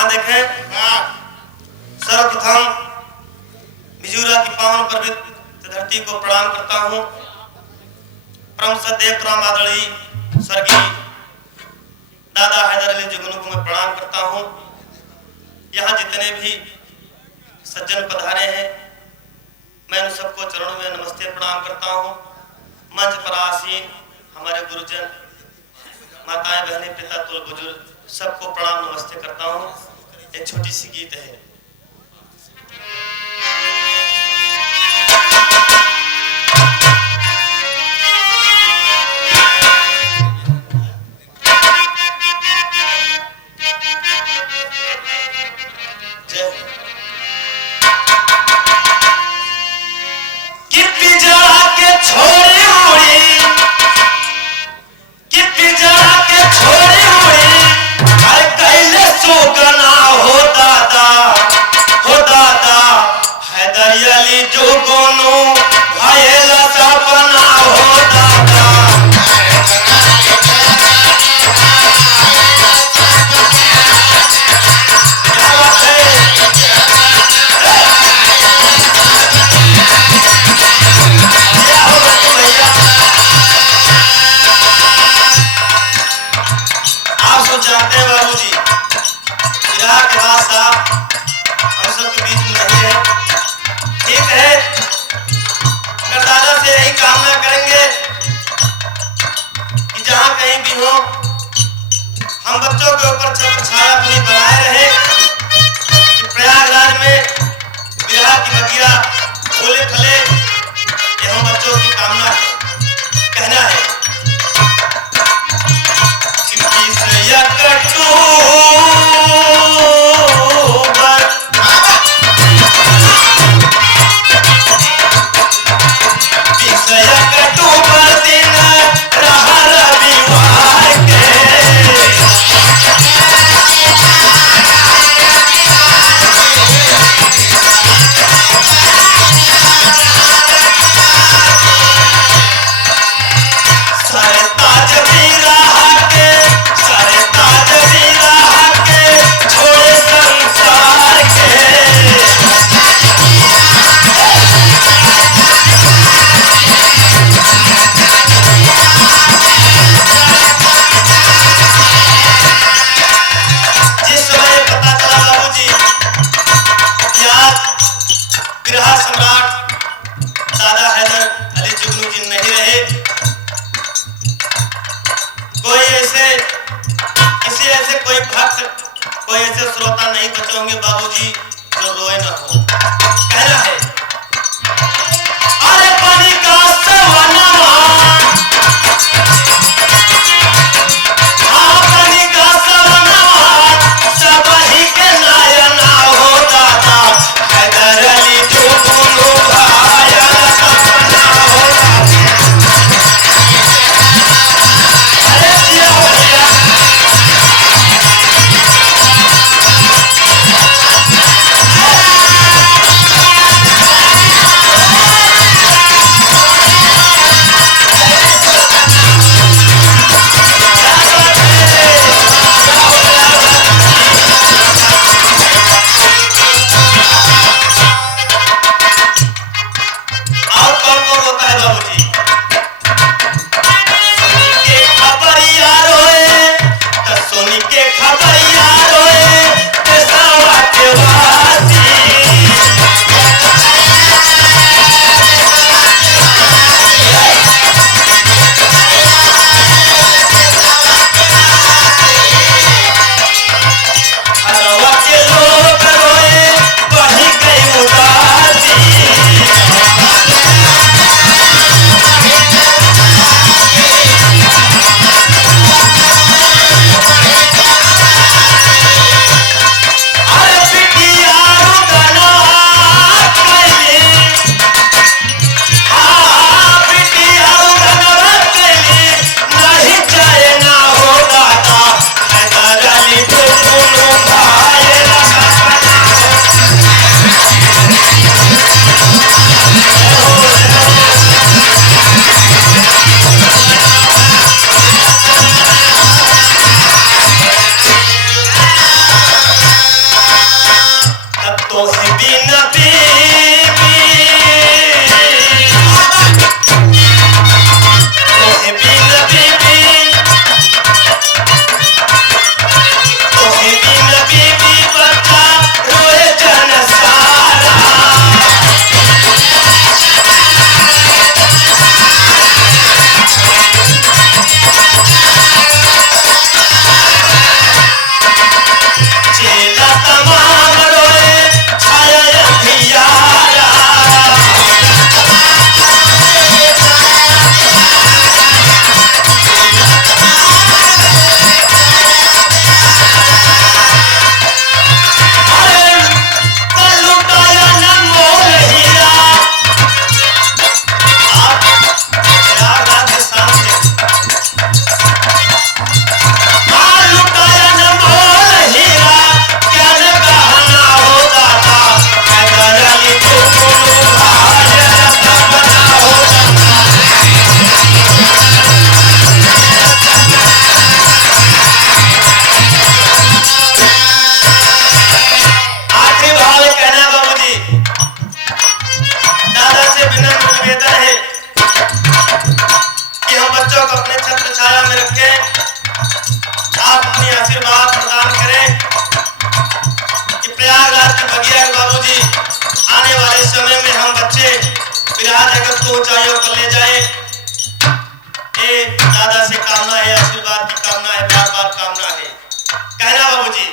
यहाँ देखें, सर्वप्रथम मिजूरा की पावन पवित्र धरती को प्रणाम करता हूँ। परम सदैव परम आदरणीय स्वर्गीय दादा हैदर अली जुगनू को मैं प्रणाम करता हूँ। यहाँ जितने भी सज्जन पधारे हैं, मैं उन सबको चरणों में नमस्ते प्रणाम करता हूँ। मंच पर आसीन हमारे गुरुजन, माताएं, बहनें, पिता, तुल बुजुर्ग, सबको प्रणाम नमस्ते करता हूँ। एक छोटी सी गीत है। हम बच्चों के ऊपर छत्र छाया अपनी बनाए रहे। प्रयागराज में विवाह की बगिया खोले खले, ये हम बच्चों की कामना है। कहना है कि कोई ऐसे श्रोता नहीं बचे होंगे बाबूजी जो रोए ना हो। कहना है अरे पानी का सवाना बगिया के बाबूजी आने वाले समय में हम बच्चे विराट जगत को ऊंचाइयों पर ले जाए, ये दादा से कामना है, आशीर्वाद की कामना है, बार बार कामना है। कहना बाबूजी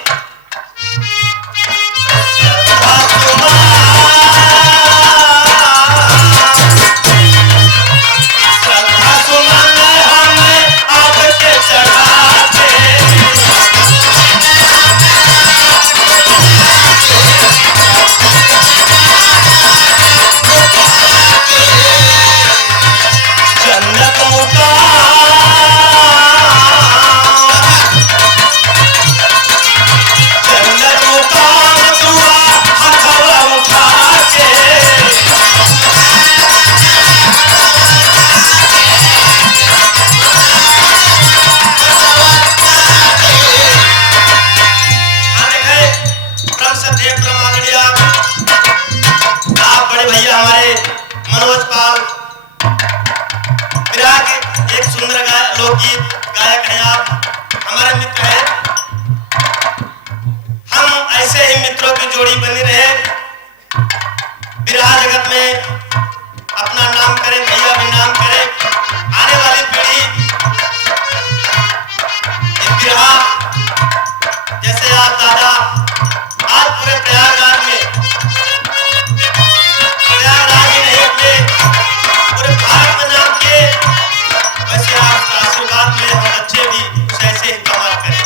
लोकगीत गायक हैं आप, हमारे मित्र हैं। हम ऐसे ही मित्रों की जोड़ी बनी रहे, बिरहा जगत में अपना नाम करें, भैया भी नाम करें। आने वाली पीढ़ी बिरहा जैसे आप दादा आज पूरे प्रयागराज में, प्रयागराज ही नहीं अपने पूरे भारत में नाम किए, वैसे आपका आशीर्वाद मिले, हम बच्चे भी कुछ ऐसे ही कमाल करें।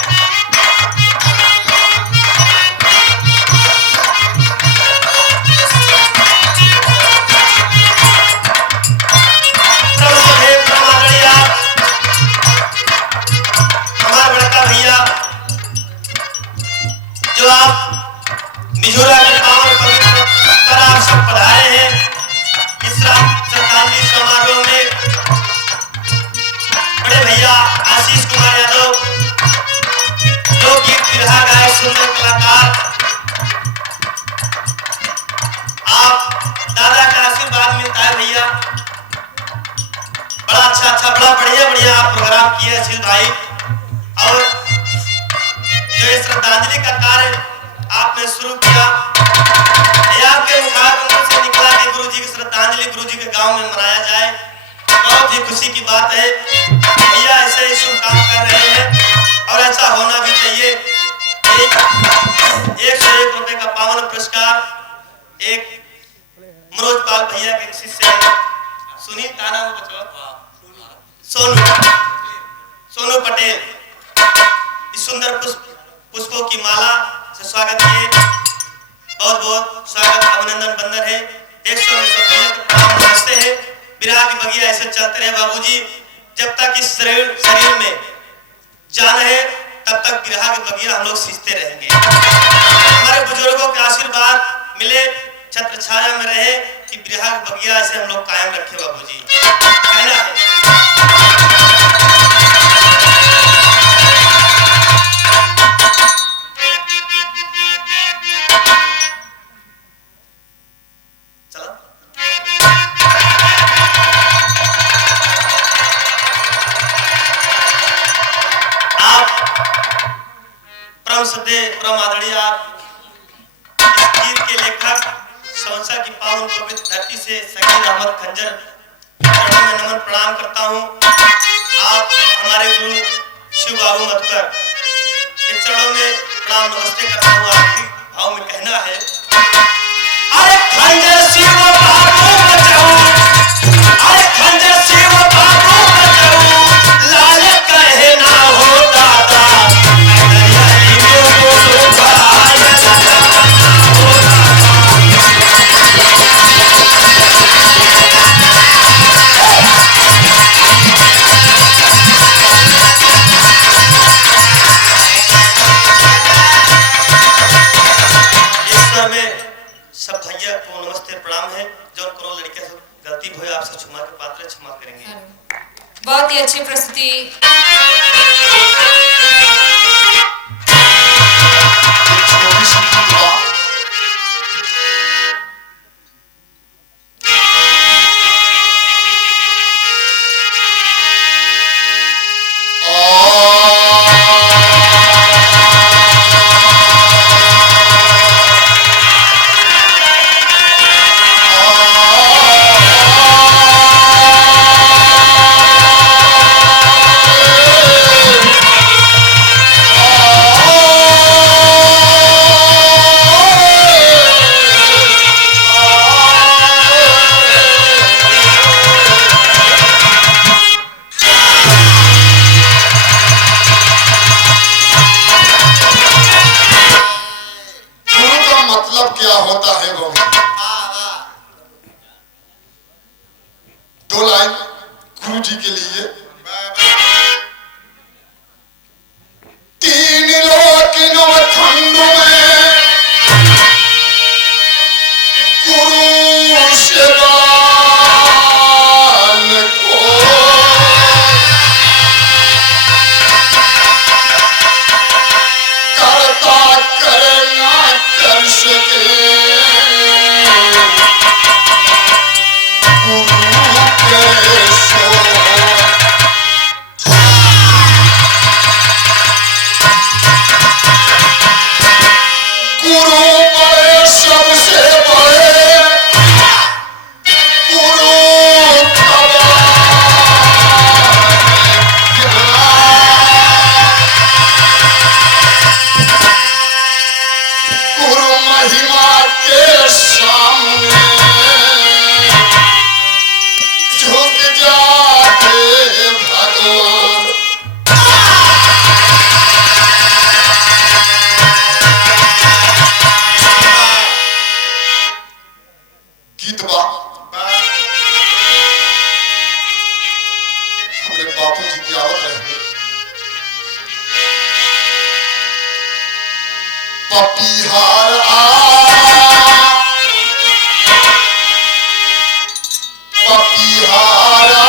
हमारा बड़का भैया जो आप मिझोरा के पावन पवित्र पर आप सब पधारे हैं इस श्रद्धांजलि समारोह में, बड़े भैया आशीष कुमार यादव लोकगीत बिरहा गायक सुंदर कलाकार, आप दादा का आशीर्वाद मिलता है भैया। बड़ा अच्छा बड़ा बढ़िया आप प्रोग्राम किए अशीष भाई, और जो ये श्रद्धांजलि का कार्य आपने शुरू किया, ये आपके मुखारबिंदों से निकला कि गुरुजी की श्रद्धांजलि गुरुजी के गांव में मनाया जाए, बहुत ही खुशी की बात है। भैया ऐसे ही शुभ काम कर रहे हैं और ऐसा होना भी चाहिए। 101 रुपए का पावन पुरस्कार एक मनोज पाल भैया के शिष्य सुनील का नाम सोनू पटेल, इस सुंदर पुष्पों की माला से स्वागत किए, बहुत बहुत स्वागत अभिनंदन बंदन है। 100 नमस्ते है। बिरहा की बगिया ऐसे चलते रहे बाबूजी, जब तक इस शरीर में जान है तब तक बिरहा की बगिया हम लोग सींचते रहेंगे। हमारे बुजुर्गों के आशीर्वाद मिले, छत्र छाया में रहे कि बिरहा की बगिया ऐसे हम लोग कायम रखे बाबूजी। कहना है परम आदरणीय आप इस गीत के लेखक सौंसा की पावन पवित्र धरती से सकीर अहमद खंजर चरणों में नमन प्रणाम करता हूं। आप हमारे गुरु शिव बाबू मधुकर के चरणों में प्रणाम नमस्ते करता हूं। आपकी भाव में कहना है, अरे खंजर शिव बाबू बचाओ, अरे खंजर शिव बाबू बचाओ, लाल कहे ना हो दादा सब भैया को नमस्ते प्रणाम है। जो करो लड़के से गलती हुई आपसे क्षमा के पात्र क्षमा करेंगे। बहुत ही अच्छी प्रस्तुति। मतलब क्या होता है बाबू? दो लाइन गुरु जी के लिए। तीन लोकिनों खंड में गुरु सेवान को करता करना कर सके पपीहार पपीहारा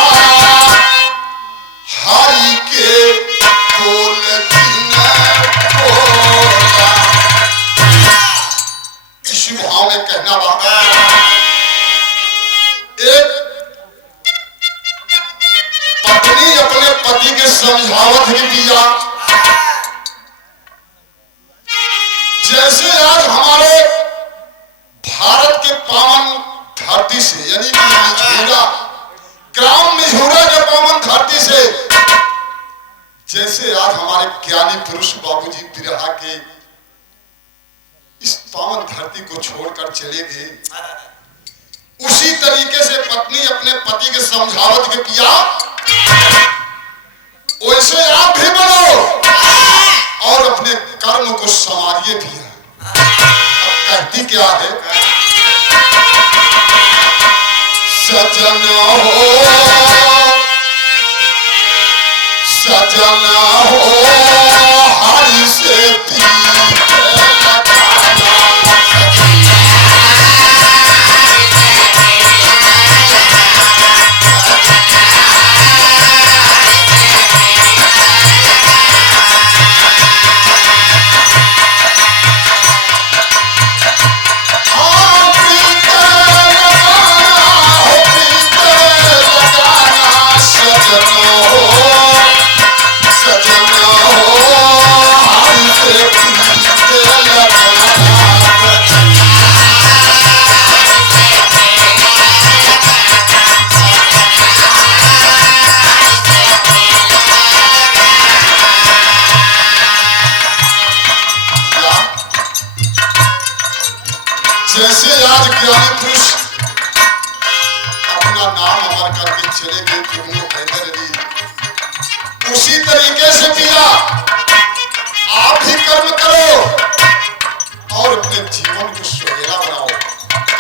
हरि के बोल बोला। इसी भाव में कहना बाबा, एक पत्नी अपने पति के समझावत ही दिया। जैसे आज हमारे भारत के पावन धरती से यानी कि मिझोरा ग्राम मिझोरा के पावन धरती से जैसे आज हमारे ज्ञानी पुरुष बाबूजी बिरहा के इस पावन धरती को छोड़कर चले गए, उसी तरीके से पत्नी अपने पति के समझावत के पिया वैसे आप भी बनो और अपने कर्म को संवारिए भी। अब कहती क्या है? सजन हो हरि से जैसे आज ज्ञानी पुरुष अपना नाम अमर करके चले गए इब्न हैदर अली, उसी तरीके से किया आप भी कर्म करो और अपने जीवन को सुहेला बनाओ।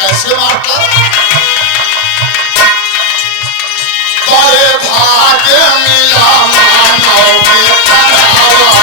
कैसे मारकर? बड़े भाग्य मिला मानव के तनावा,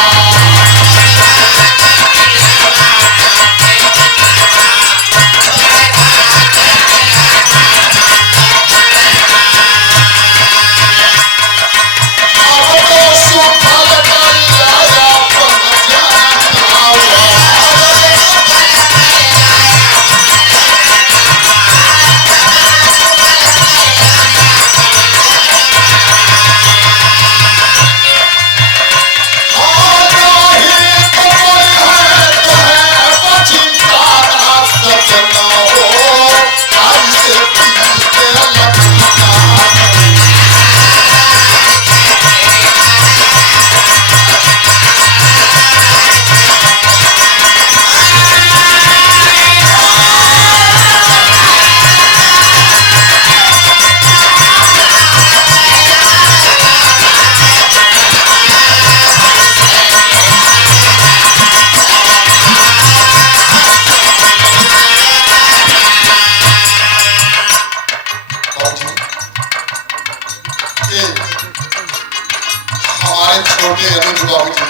अनुज बाबूजी,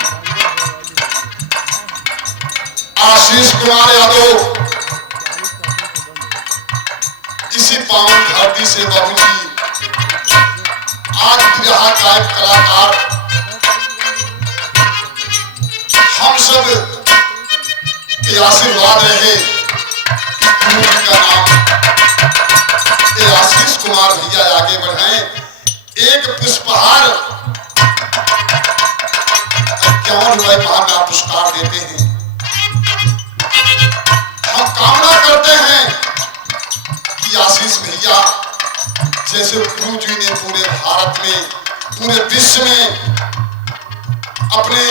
आशीष कुमार यादव, इसी पावन धरती से बाबूजी आज बिरहा गायक कलाकार हम सब के आशीर्वाद रहे कि गुरु जी का नाम ये आशीष कुमार भैया आगे बढ़ाएं। एक पुष्पहार 51 रुपए महान पुरस्कार देते हैं। हम कामना करते हैं कि आशीष भैया जैसे गुरु जी ने पूरे भारत में, पूरे विश्व में अपने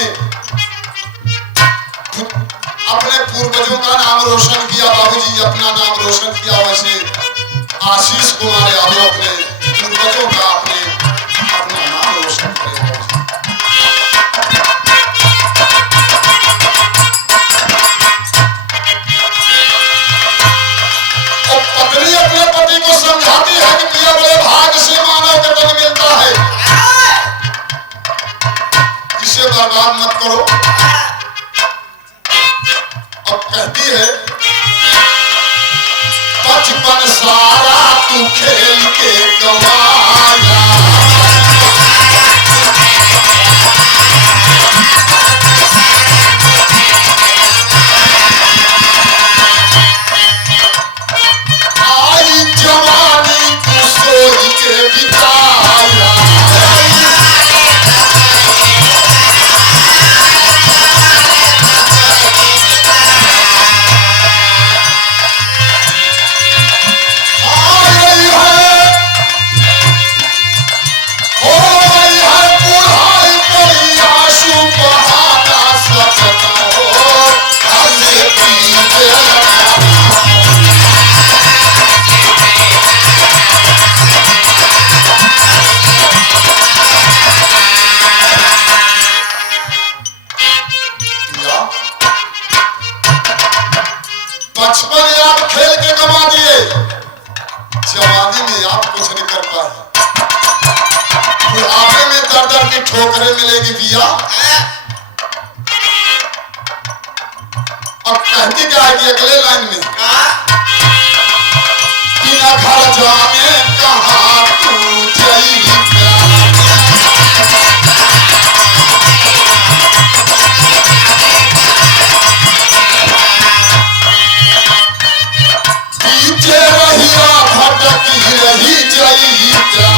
पूर्वजों का नाम रोशन किया, बाबूजी अपना नाम रोशन किया, वैसे आशीष कुमार यादव अपने पूर्वजों का अपना नाम रोशन करेगा। और पत्नी अपने पति को समझाती है कि पिया बड़े भाग्य से मानव के तन मिलता है, इसे बर्बाद मत करो। और कहती है बचपन सारा तू खेल के गवाया, आई जवानी तू सोच के बिताया, बचपन में आप खेल के कमा दिए, जवानी में आप कुछ नहीं कर पाए, बुढ़ापे में दर दर की ठोकरें मिलेगी भैया। अब कहती क्या है कि अगले लाइन में बिना घर जाने कहाँ तू जाएगा, पीछे रहिया भटकी रही जाएगा,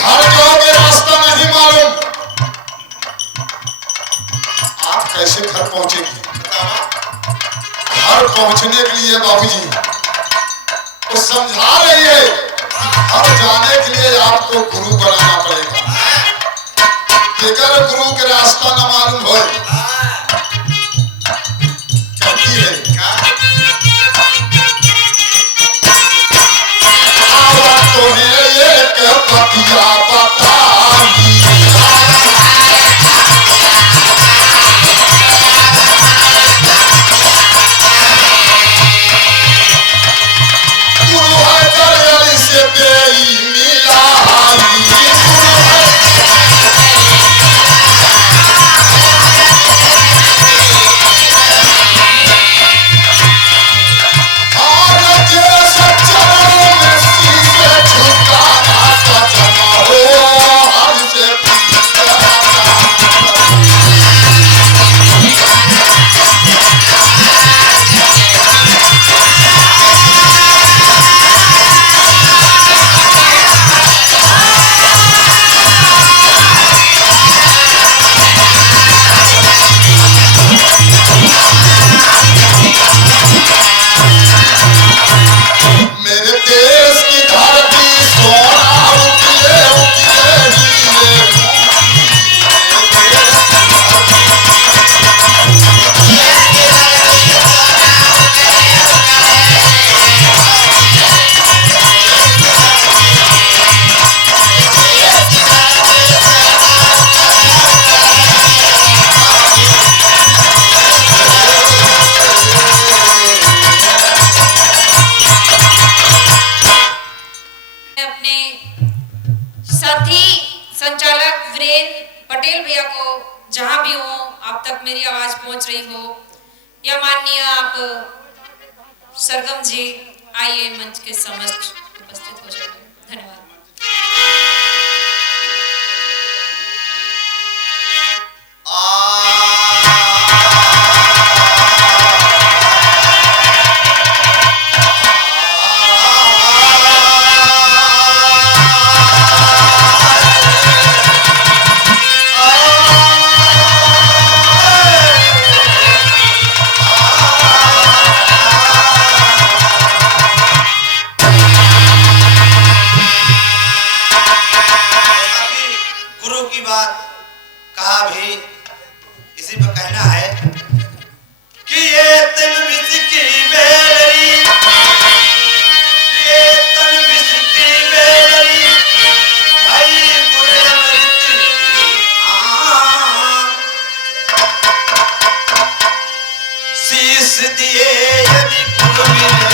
घर जाओगे रास्ता नहीं मालूम, आप कैसे घर पहुंचेंगे? घर पहुंचने के लिए बाबूजी वो समझा रही है, घर जाने के लिए आपको गुरु बनाना पड़ेगा। अगर गुरु के रास्ता न मालूम हो, कहती है तो है एक पतिया बताई, गुरु है दरियाली से देई मिलाई, और जे सच्चा में शीशे झुकाना सजना हो, बहन पटेल भैया को जहां भी हो आप तक मेरी आवाज पहुंच रही हो, या माननीय आप सरगम जी आइए मंच के समक्ष उपस्थित हो जाइए। धन्यवाद। गुरु की बात कहा भी इसी पर कहना है कि ये तन विष की बेलरी, ये तन विष की बेलरी, भाई गुरु अमृत शीश दिए यदि गुरु मिले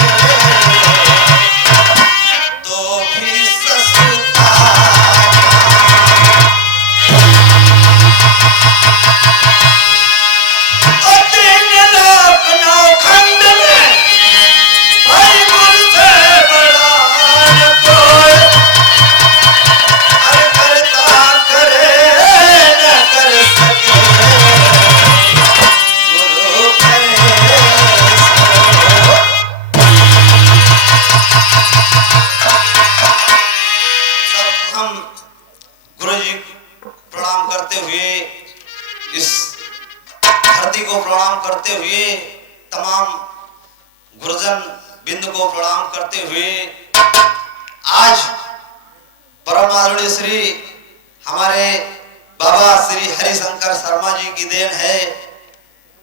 तो भी सस्ता। प्रणाम करते हुए तमाम गुरुजन बिंद को प्रणाम करते हुए आज परम आदरणीय श्री हमारे बाबा श्री हरिशंकर शर्मा जी की देन है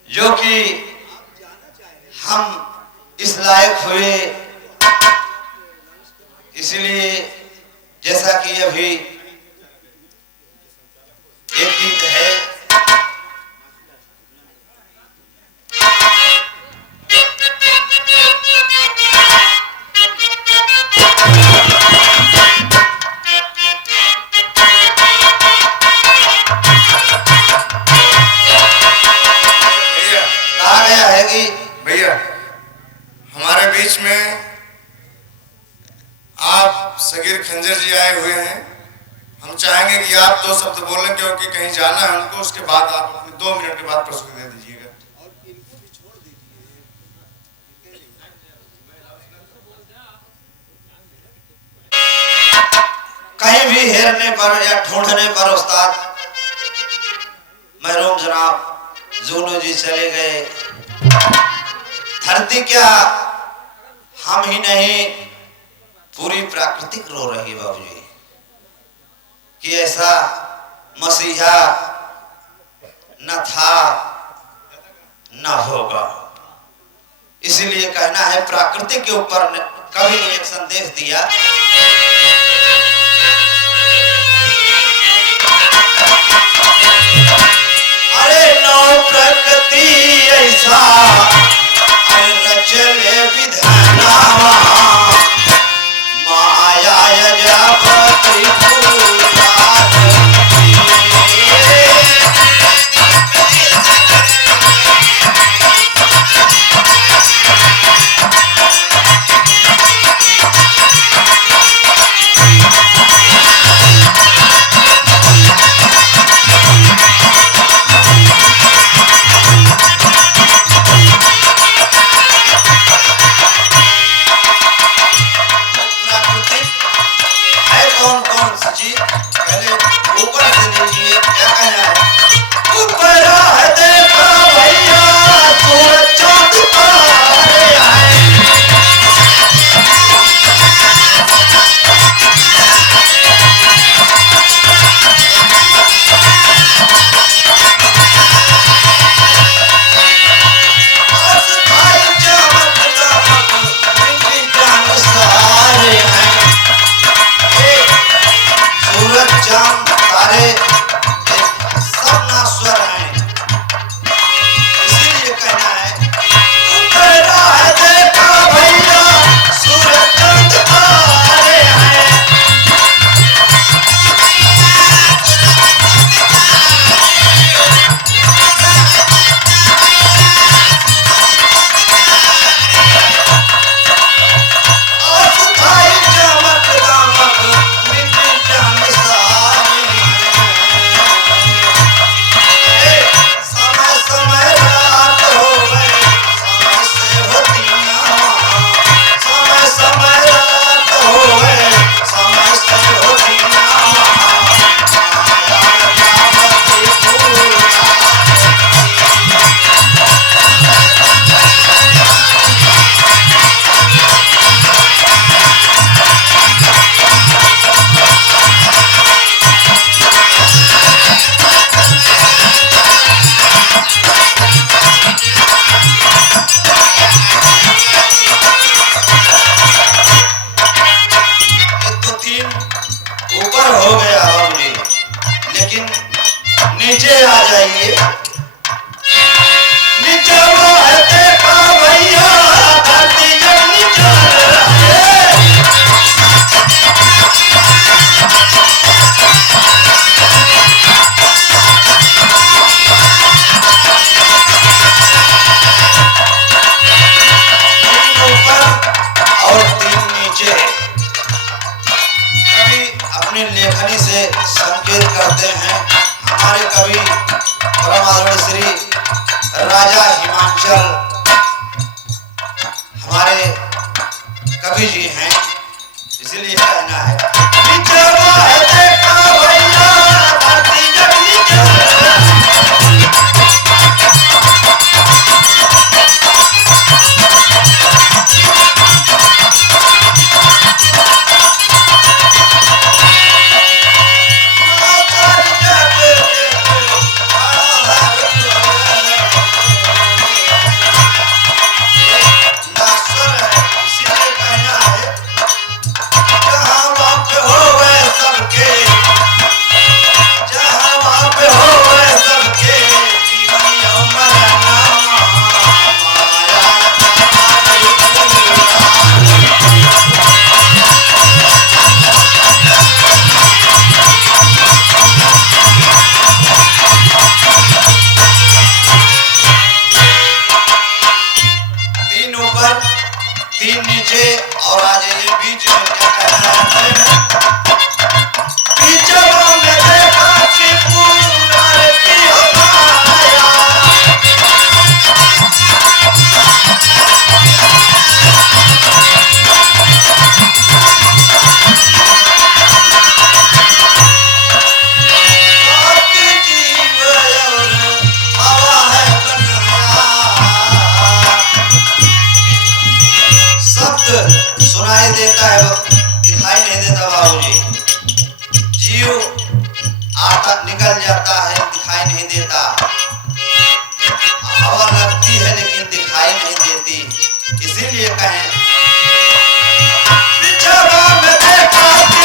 जो कि हम इस लायक हुए। इसलिए जैसा कि अभी एक गीत है भैया हमारे बीच में आप सगीर खंजर जी आए हुए हैं। हम चाहेंगे कि आप 2 शब्द बोलें क्योंकि कहीं जाना है उनको। उसके बाद आप अपने 2 मिनट के बाद प्रस्तुति दे दीजिएगा। कहीं भी हेरने पर या ढूंढने पर उस्ताद महरूम जनाब जूनू जी चले गए। धरती क्या हम ही नहीं पूरी प्राकृतिक रो रही बाबूजी कि ऐसा मसीहा न था न होगा। इसलिए कहना है प्रकृति के ऊपर कवि ने एक संदेश दिया। अरे नौ प्रकृति ऐसा रचले विधानावा माया जब लेकिन नीचे आ जाइए। नीचे वो है देखा भैया, धरती जब नीचे अपनी लेखनी से संकेत करते हैं। हमारे कवि परम आदरणीय श्री राजा हिमांचल हमारे कवि जी हैं, इसीलिए कहना है देखा भैया, धरती जब तीन नीचे और आ जाइए बीच में। क्या कहना है पीछे में देखा कि पूरा की हमारा सुनाई देता है, दिखाई नहीं देता बाबूजी। जीव आता निकल जाता है, दिखाई नहीं देता। हवा लगती है लेकिन दिखाई नहीं देती, इसीलिए कहें बिछड़ा में देखा कि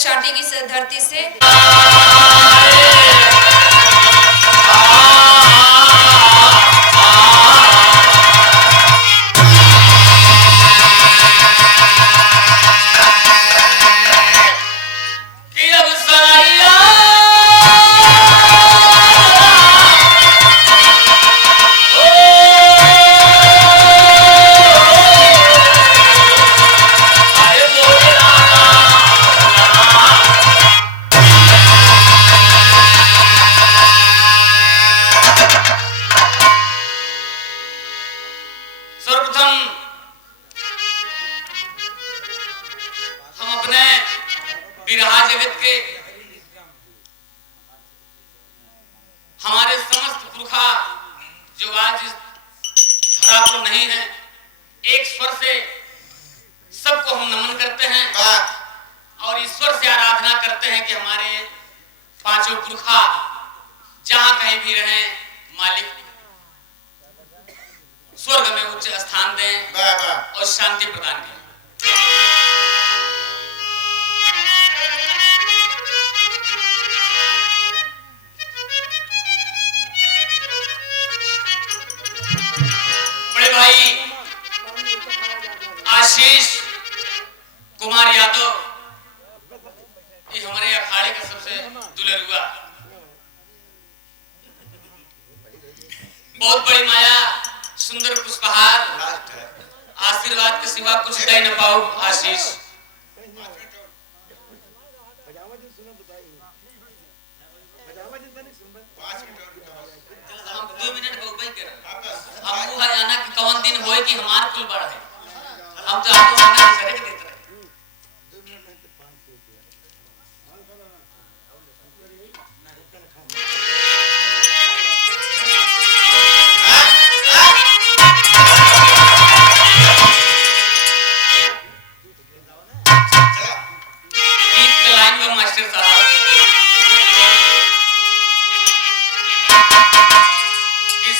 चाटी की धरती से जगत के हमारे समस्त पुरखा जो आज इस धरा पर नहीं है, एक स्वर से सबको हम नमन करते हैं और ईश्वर से आराधना करते हैं कि हमारे पांचों पुरखा जहां कहीं भी रहें, मालिक स्वर्ग में उच्च स्थान दें और शांति प्रदान करें। बड़े भाई आशीष कुमार यादव, ये हमारे अखाड़े का सबसे दुलरुआ, बहुत बड़ी माया, सुंदर पुष्पहार, आशीर्वाद के सिवा कुछ दे न पाओ आशीष। हम 2 मिनट बहुबाई कर हम वो है आना कि कौन दिन होए कि हमार कुल बढ़े, हम तो आपको संग इशारे के देते रहे।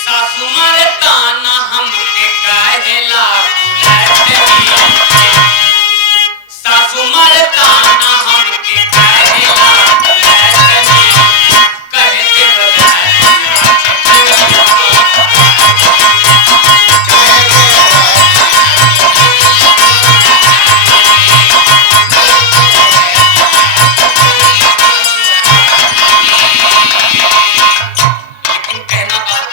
सासु मारे ताना हमके कहेला सासु मारे ताना हमके कहेला कहे के लेकिन कहना बात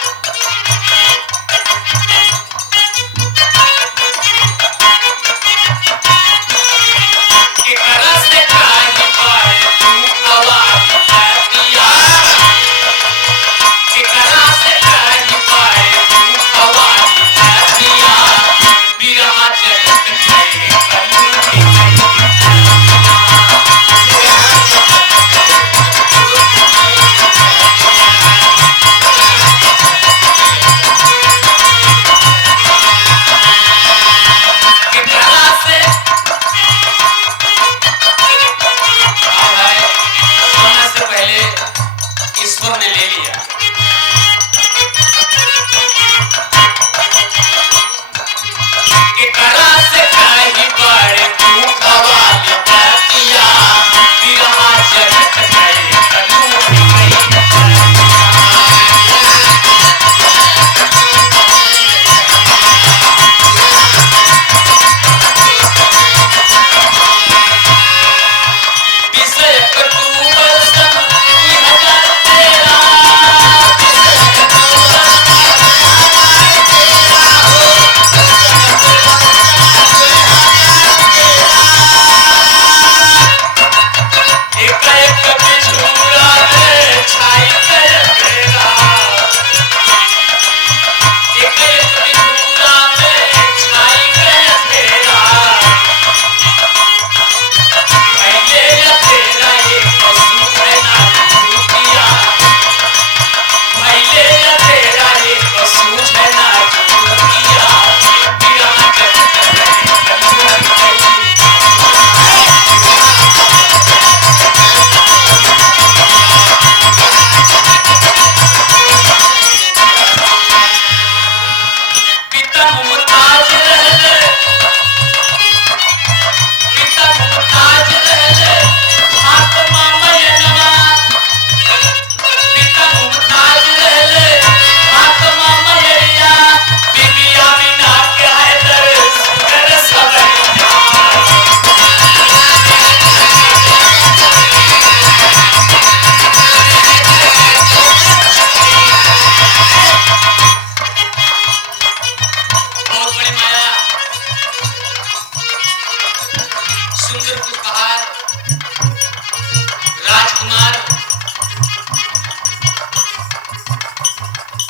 ईश्वर ने ले लिया। के करा से कहीं बड़े तू खवाली बतिया बिरहा जगत गए कनू विषय कटूबल सन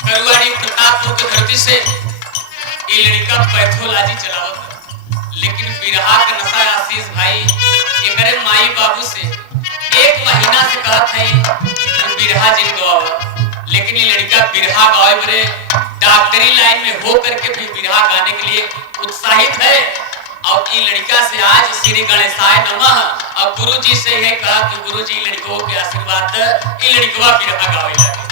करुआड़ी प्रतापपुर के धरती से ये लड़का पैथोलॉजी चलावत, लेकिन बिरहा के नशा आशीष भाई एकरे माई बाबू से महीना से कहत है बिरहा जिन गवाव, लेकिन ये लड़का बिरहा गावे बरे डॉक्टरी लाइन में हो करके भी बिरहा गाने के लिए उत्साहित है। और ये लड़का से आज श्री गणेशाय नमः और गुरु जी से यह कहा कि गुरु जी लड़कों के आशीर्वाद ये लड़कवा बिरहा गावे लगे।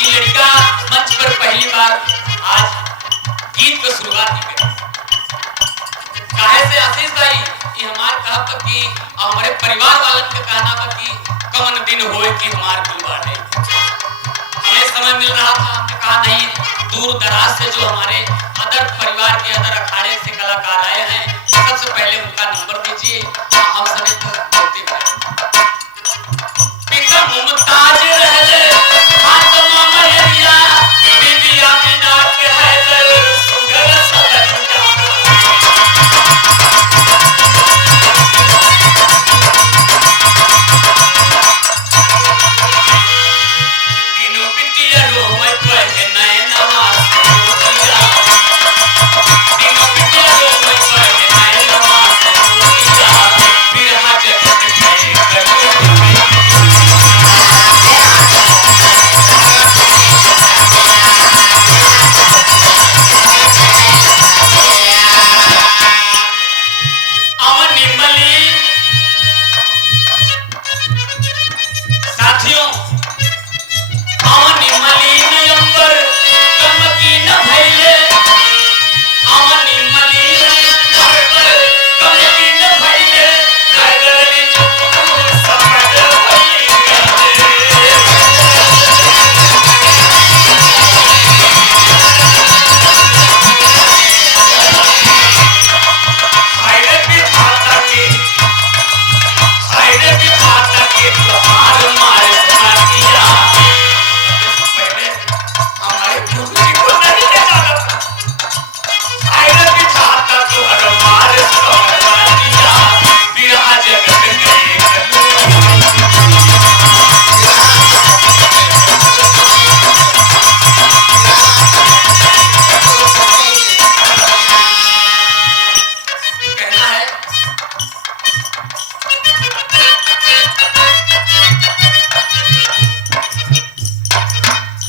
ये लड़का मंच पर पहली बार आज गीत को शुरुआत की करी। काहे से आशीष भाई ये हमार कहा कि हमारे परिवार वालन का कहना था कि कौन दिन होए कि हमार कुल बाटे। हमें समय मिल रहा था, हमने कहा नहीं दूर दराज से जो हमारे अदर परिवार के अदर अखाड़े से कलाकार आए हैं सबसे पहले उनका नंबर दीजिए, हम सभी को बोलते हैं। पिता मुमताज रहले फातिमा मैया बीबी आमीना के हैदर सुगर सलंजा। तीनों बिटिया रोए पहे नैनवा से रोटिया, तीनों बिटिया रोए पहे नैनवा से रोटिया, बिरहा जगत गए कलयुग में। अमन निर्मली साथियों, अमन मलिन अंबर गमकीन भइले, अमन मलिन अंबर गमकीन भइले, करगली जुगनू सफल भइले। हायरे विधाता के, हायरे विधाता के त्योहार मारे सुनातिया। पहले हमारे गुरुजी को नहीं जाना था, हायरे विधाता त्योहार मारे सुनातिया, बिरहा जगत गए कलयुग में। कहना है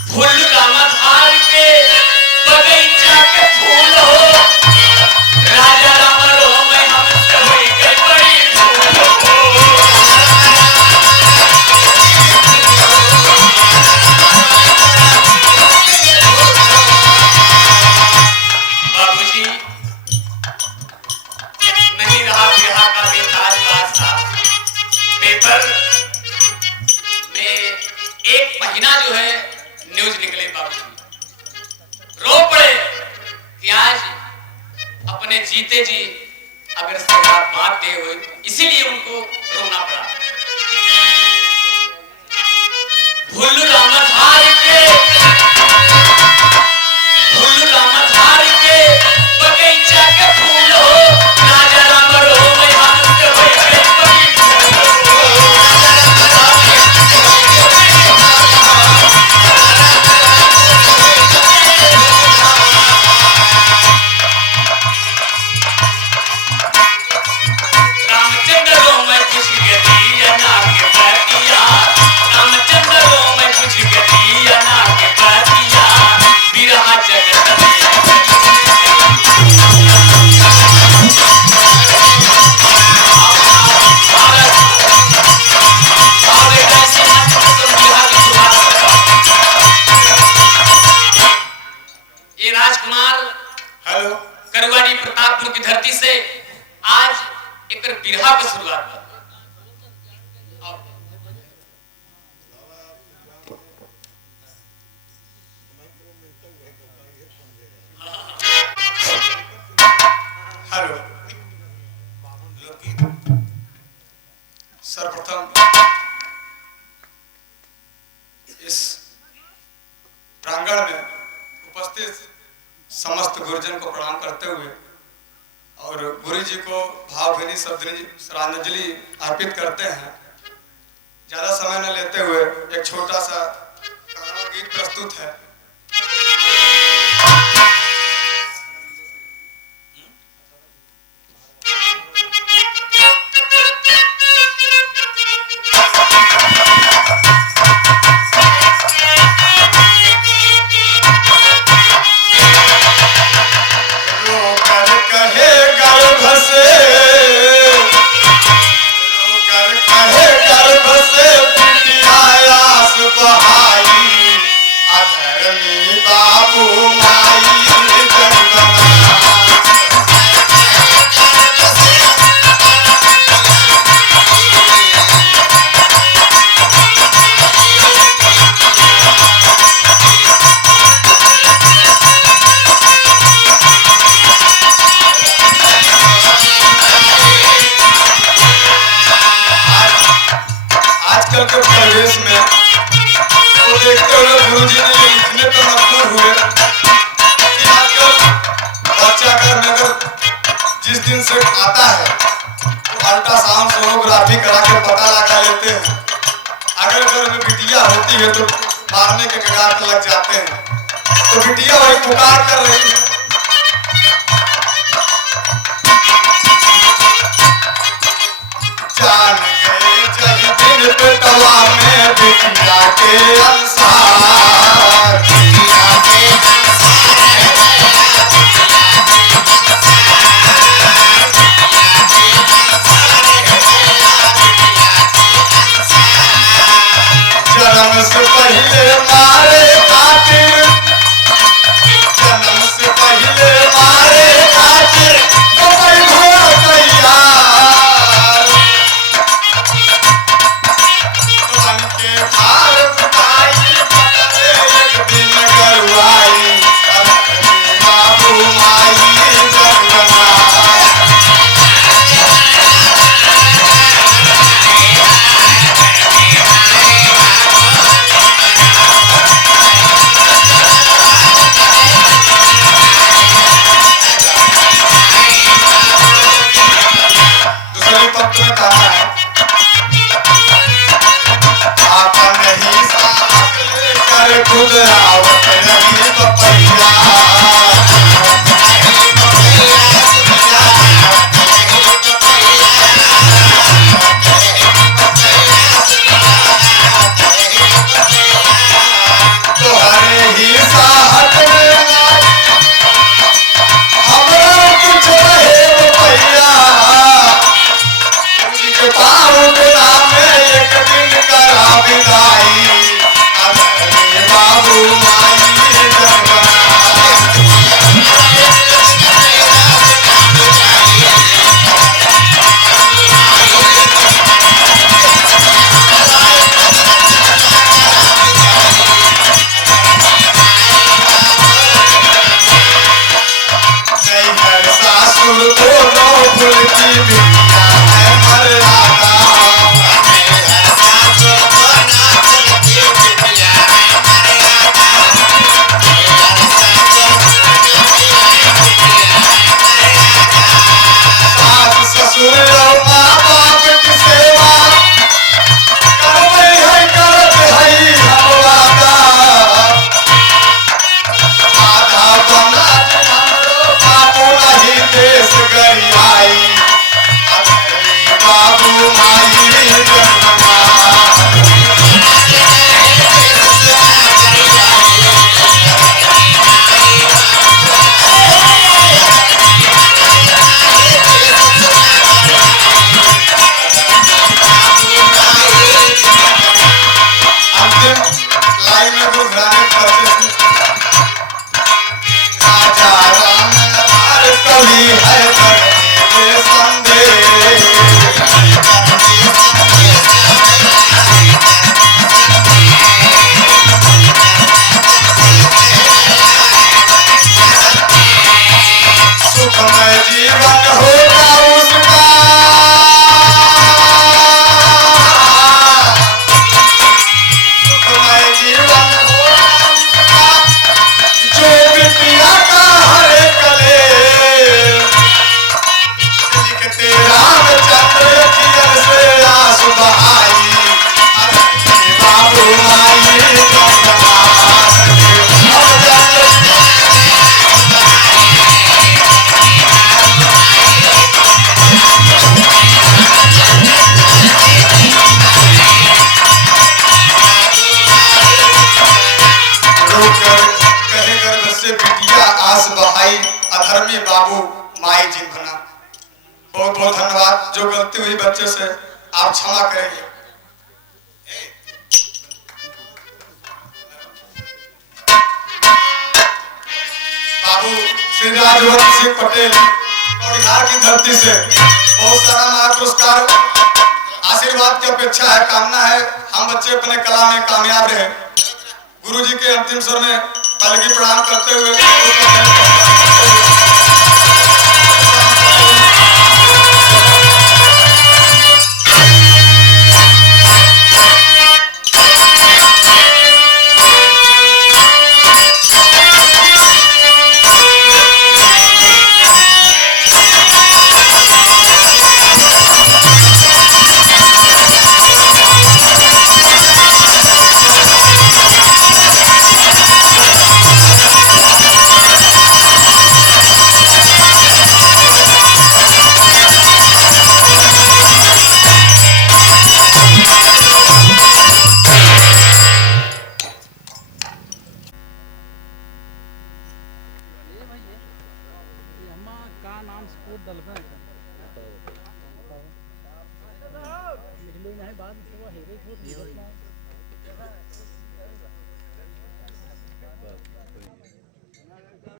फूल रामधार के बगीचा के फूल हो, राजा राम रोम हमसे होई गई बड़ी भूल हो। बाबूजी नहीं रहा बिरहा का बेताज बादशाह। पेपर में एक महीना जो है न्यूज निकले बाबूजी, रो पड़े कि आज अपने जीते जी अगर सौगात बात दे हुए, इसीलिए उनको रोना पड़ा। भुल्लू रामधार के, भुल्लू रामधार के बगीचा के फूल हो, राजा राम रोम हमसे होई गई बड़ी भूल हो। रामचंद्र रोम कुछ गतिया ना के बतिया, रामचंद्र रोम कुछ गतिया ना के बतिया, बिरहा जगत में। ये राजकुमार हेलो, करुआड़ी प्रतापपुर की धरती से आज एक बिरहा की शुरुआत हुआ। हेलो। सर्वप्रथम इस प्रांगण में उपस्थित समस्त गुरुजन को प्रणाम करते हुए और गुरु जी को भावभीनी श्रद्धांजलि अर्पित करते हैं। ज़्यादा समय न लेते हुए एक छोटा सा गीत प्रस्तुत है। दिन से आता है तो अल्ट्रासाउंड सोनोग्राफी करा के पता लगा लेते हैं। अगर घर में बिटिया होती है तो मारने के कगार पर लग जाते हैं। तो बिटिया वही पुकार कर रही है, जान गए जब दिन पेटवा में बिटिया के अंसार, बिटिया के जन्म से पहले मारे खातिर, जन्म से पहले मारे खातिर तो कोई हो तैयार, तो बन के भार बुताई पकड़े एक दिन गरुआई, अब बाबू माई जगना। पत्र में कहा है, आता नहीं साथ लेकर खुद आवत नहीं बपैया, तोहरे ही साथ में हमरा कुछ रहे बपैया, पाउडरा में एक दिन करा विदाई, बाबू माई जगना। नैहर सासुर दोनों फूल की बिटिया है मर्यादा, सास ससुर और माँ बाप की सेवा करते है करत है हम वादा, आधा बना हमरो बाबू नहीं देश गरियाई, बाबू माई जगना। अंतिम लाइन में जो घराने करते थे, राजा राम हर कवि है करने के संदेश, सुखमय जीवन होगा उसका, सुखमय जीवन होगा उसका, जो बिटिया का हरे कले, लिखते रामचंद्र अखियन से आंसू बहाई, बाबू माई जगना। रोकर कहे गर्भ से बिटिया आस बहाई, अधर्मी बाबू माई जिन्भना। बहुत बहुत धन्यवाद। जो गलती हुई बच्चे से आप क्षमा करेंगे। बाबू श्री राजवंत सिंह पटेल और बिहार की धरती से बहुत सारा महा पुरस्कार आशीर्वाद की अपेक्षा है, कामना है हम बच्चे अपने कला में कामयाब रहे। गुरु जी के अंतिम स्वर में पलगी प्रणाम करते हुए निकले नहीं बाद में वो हेरे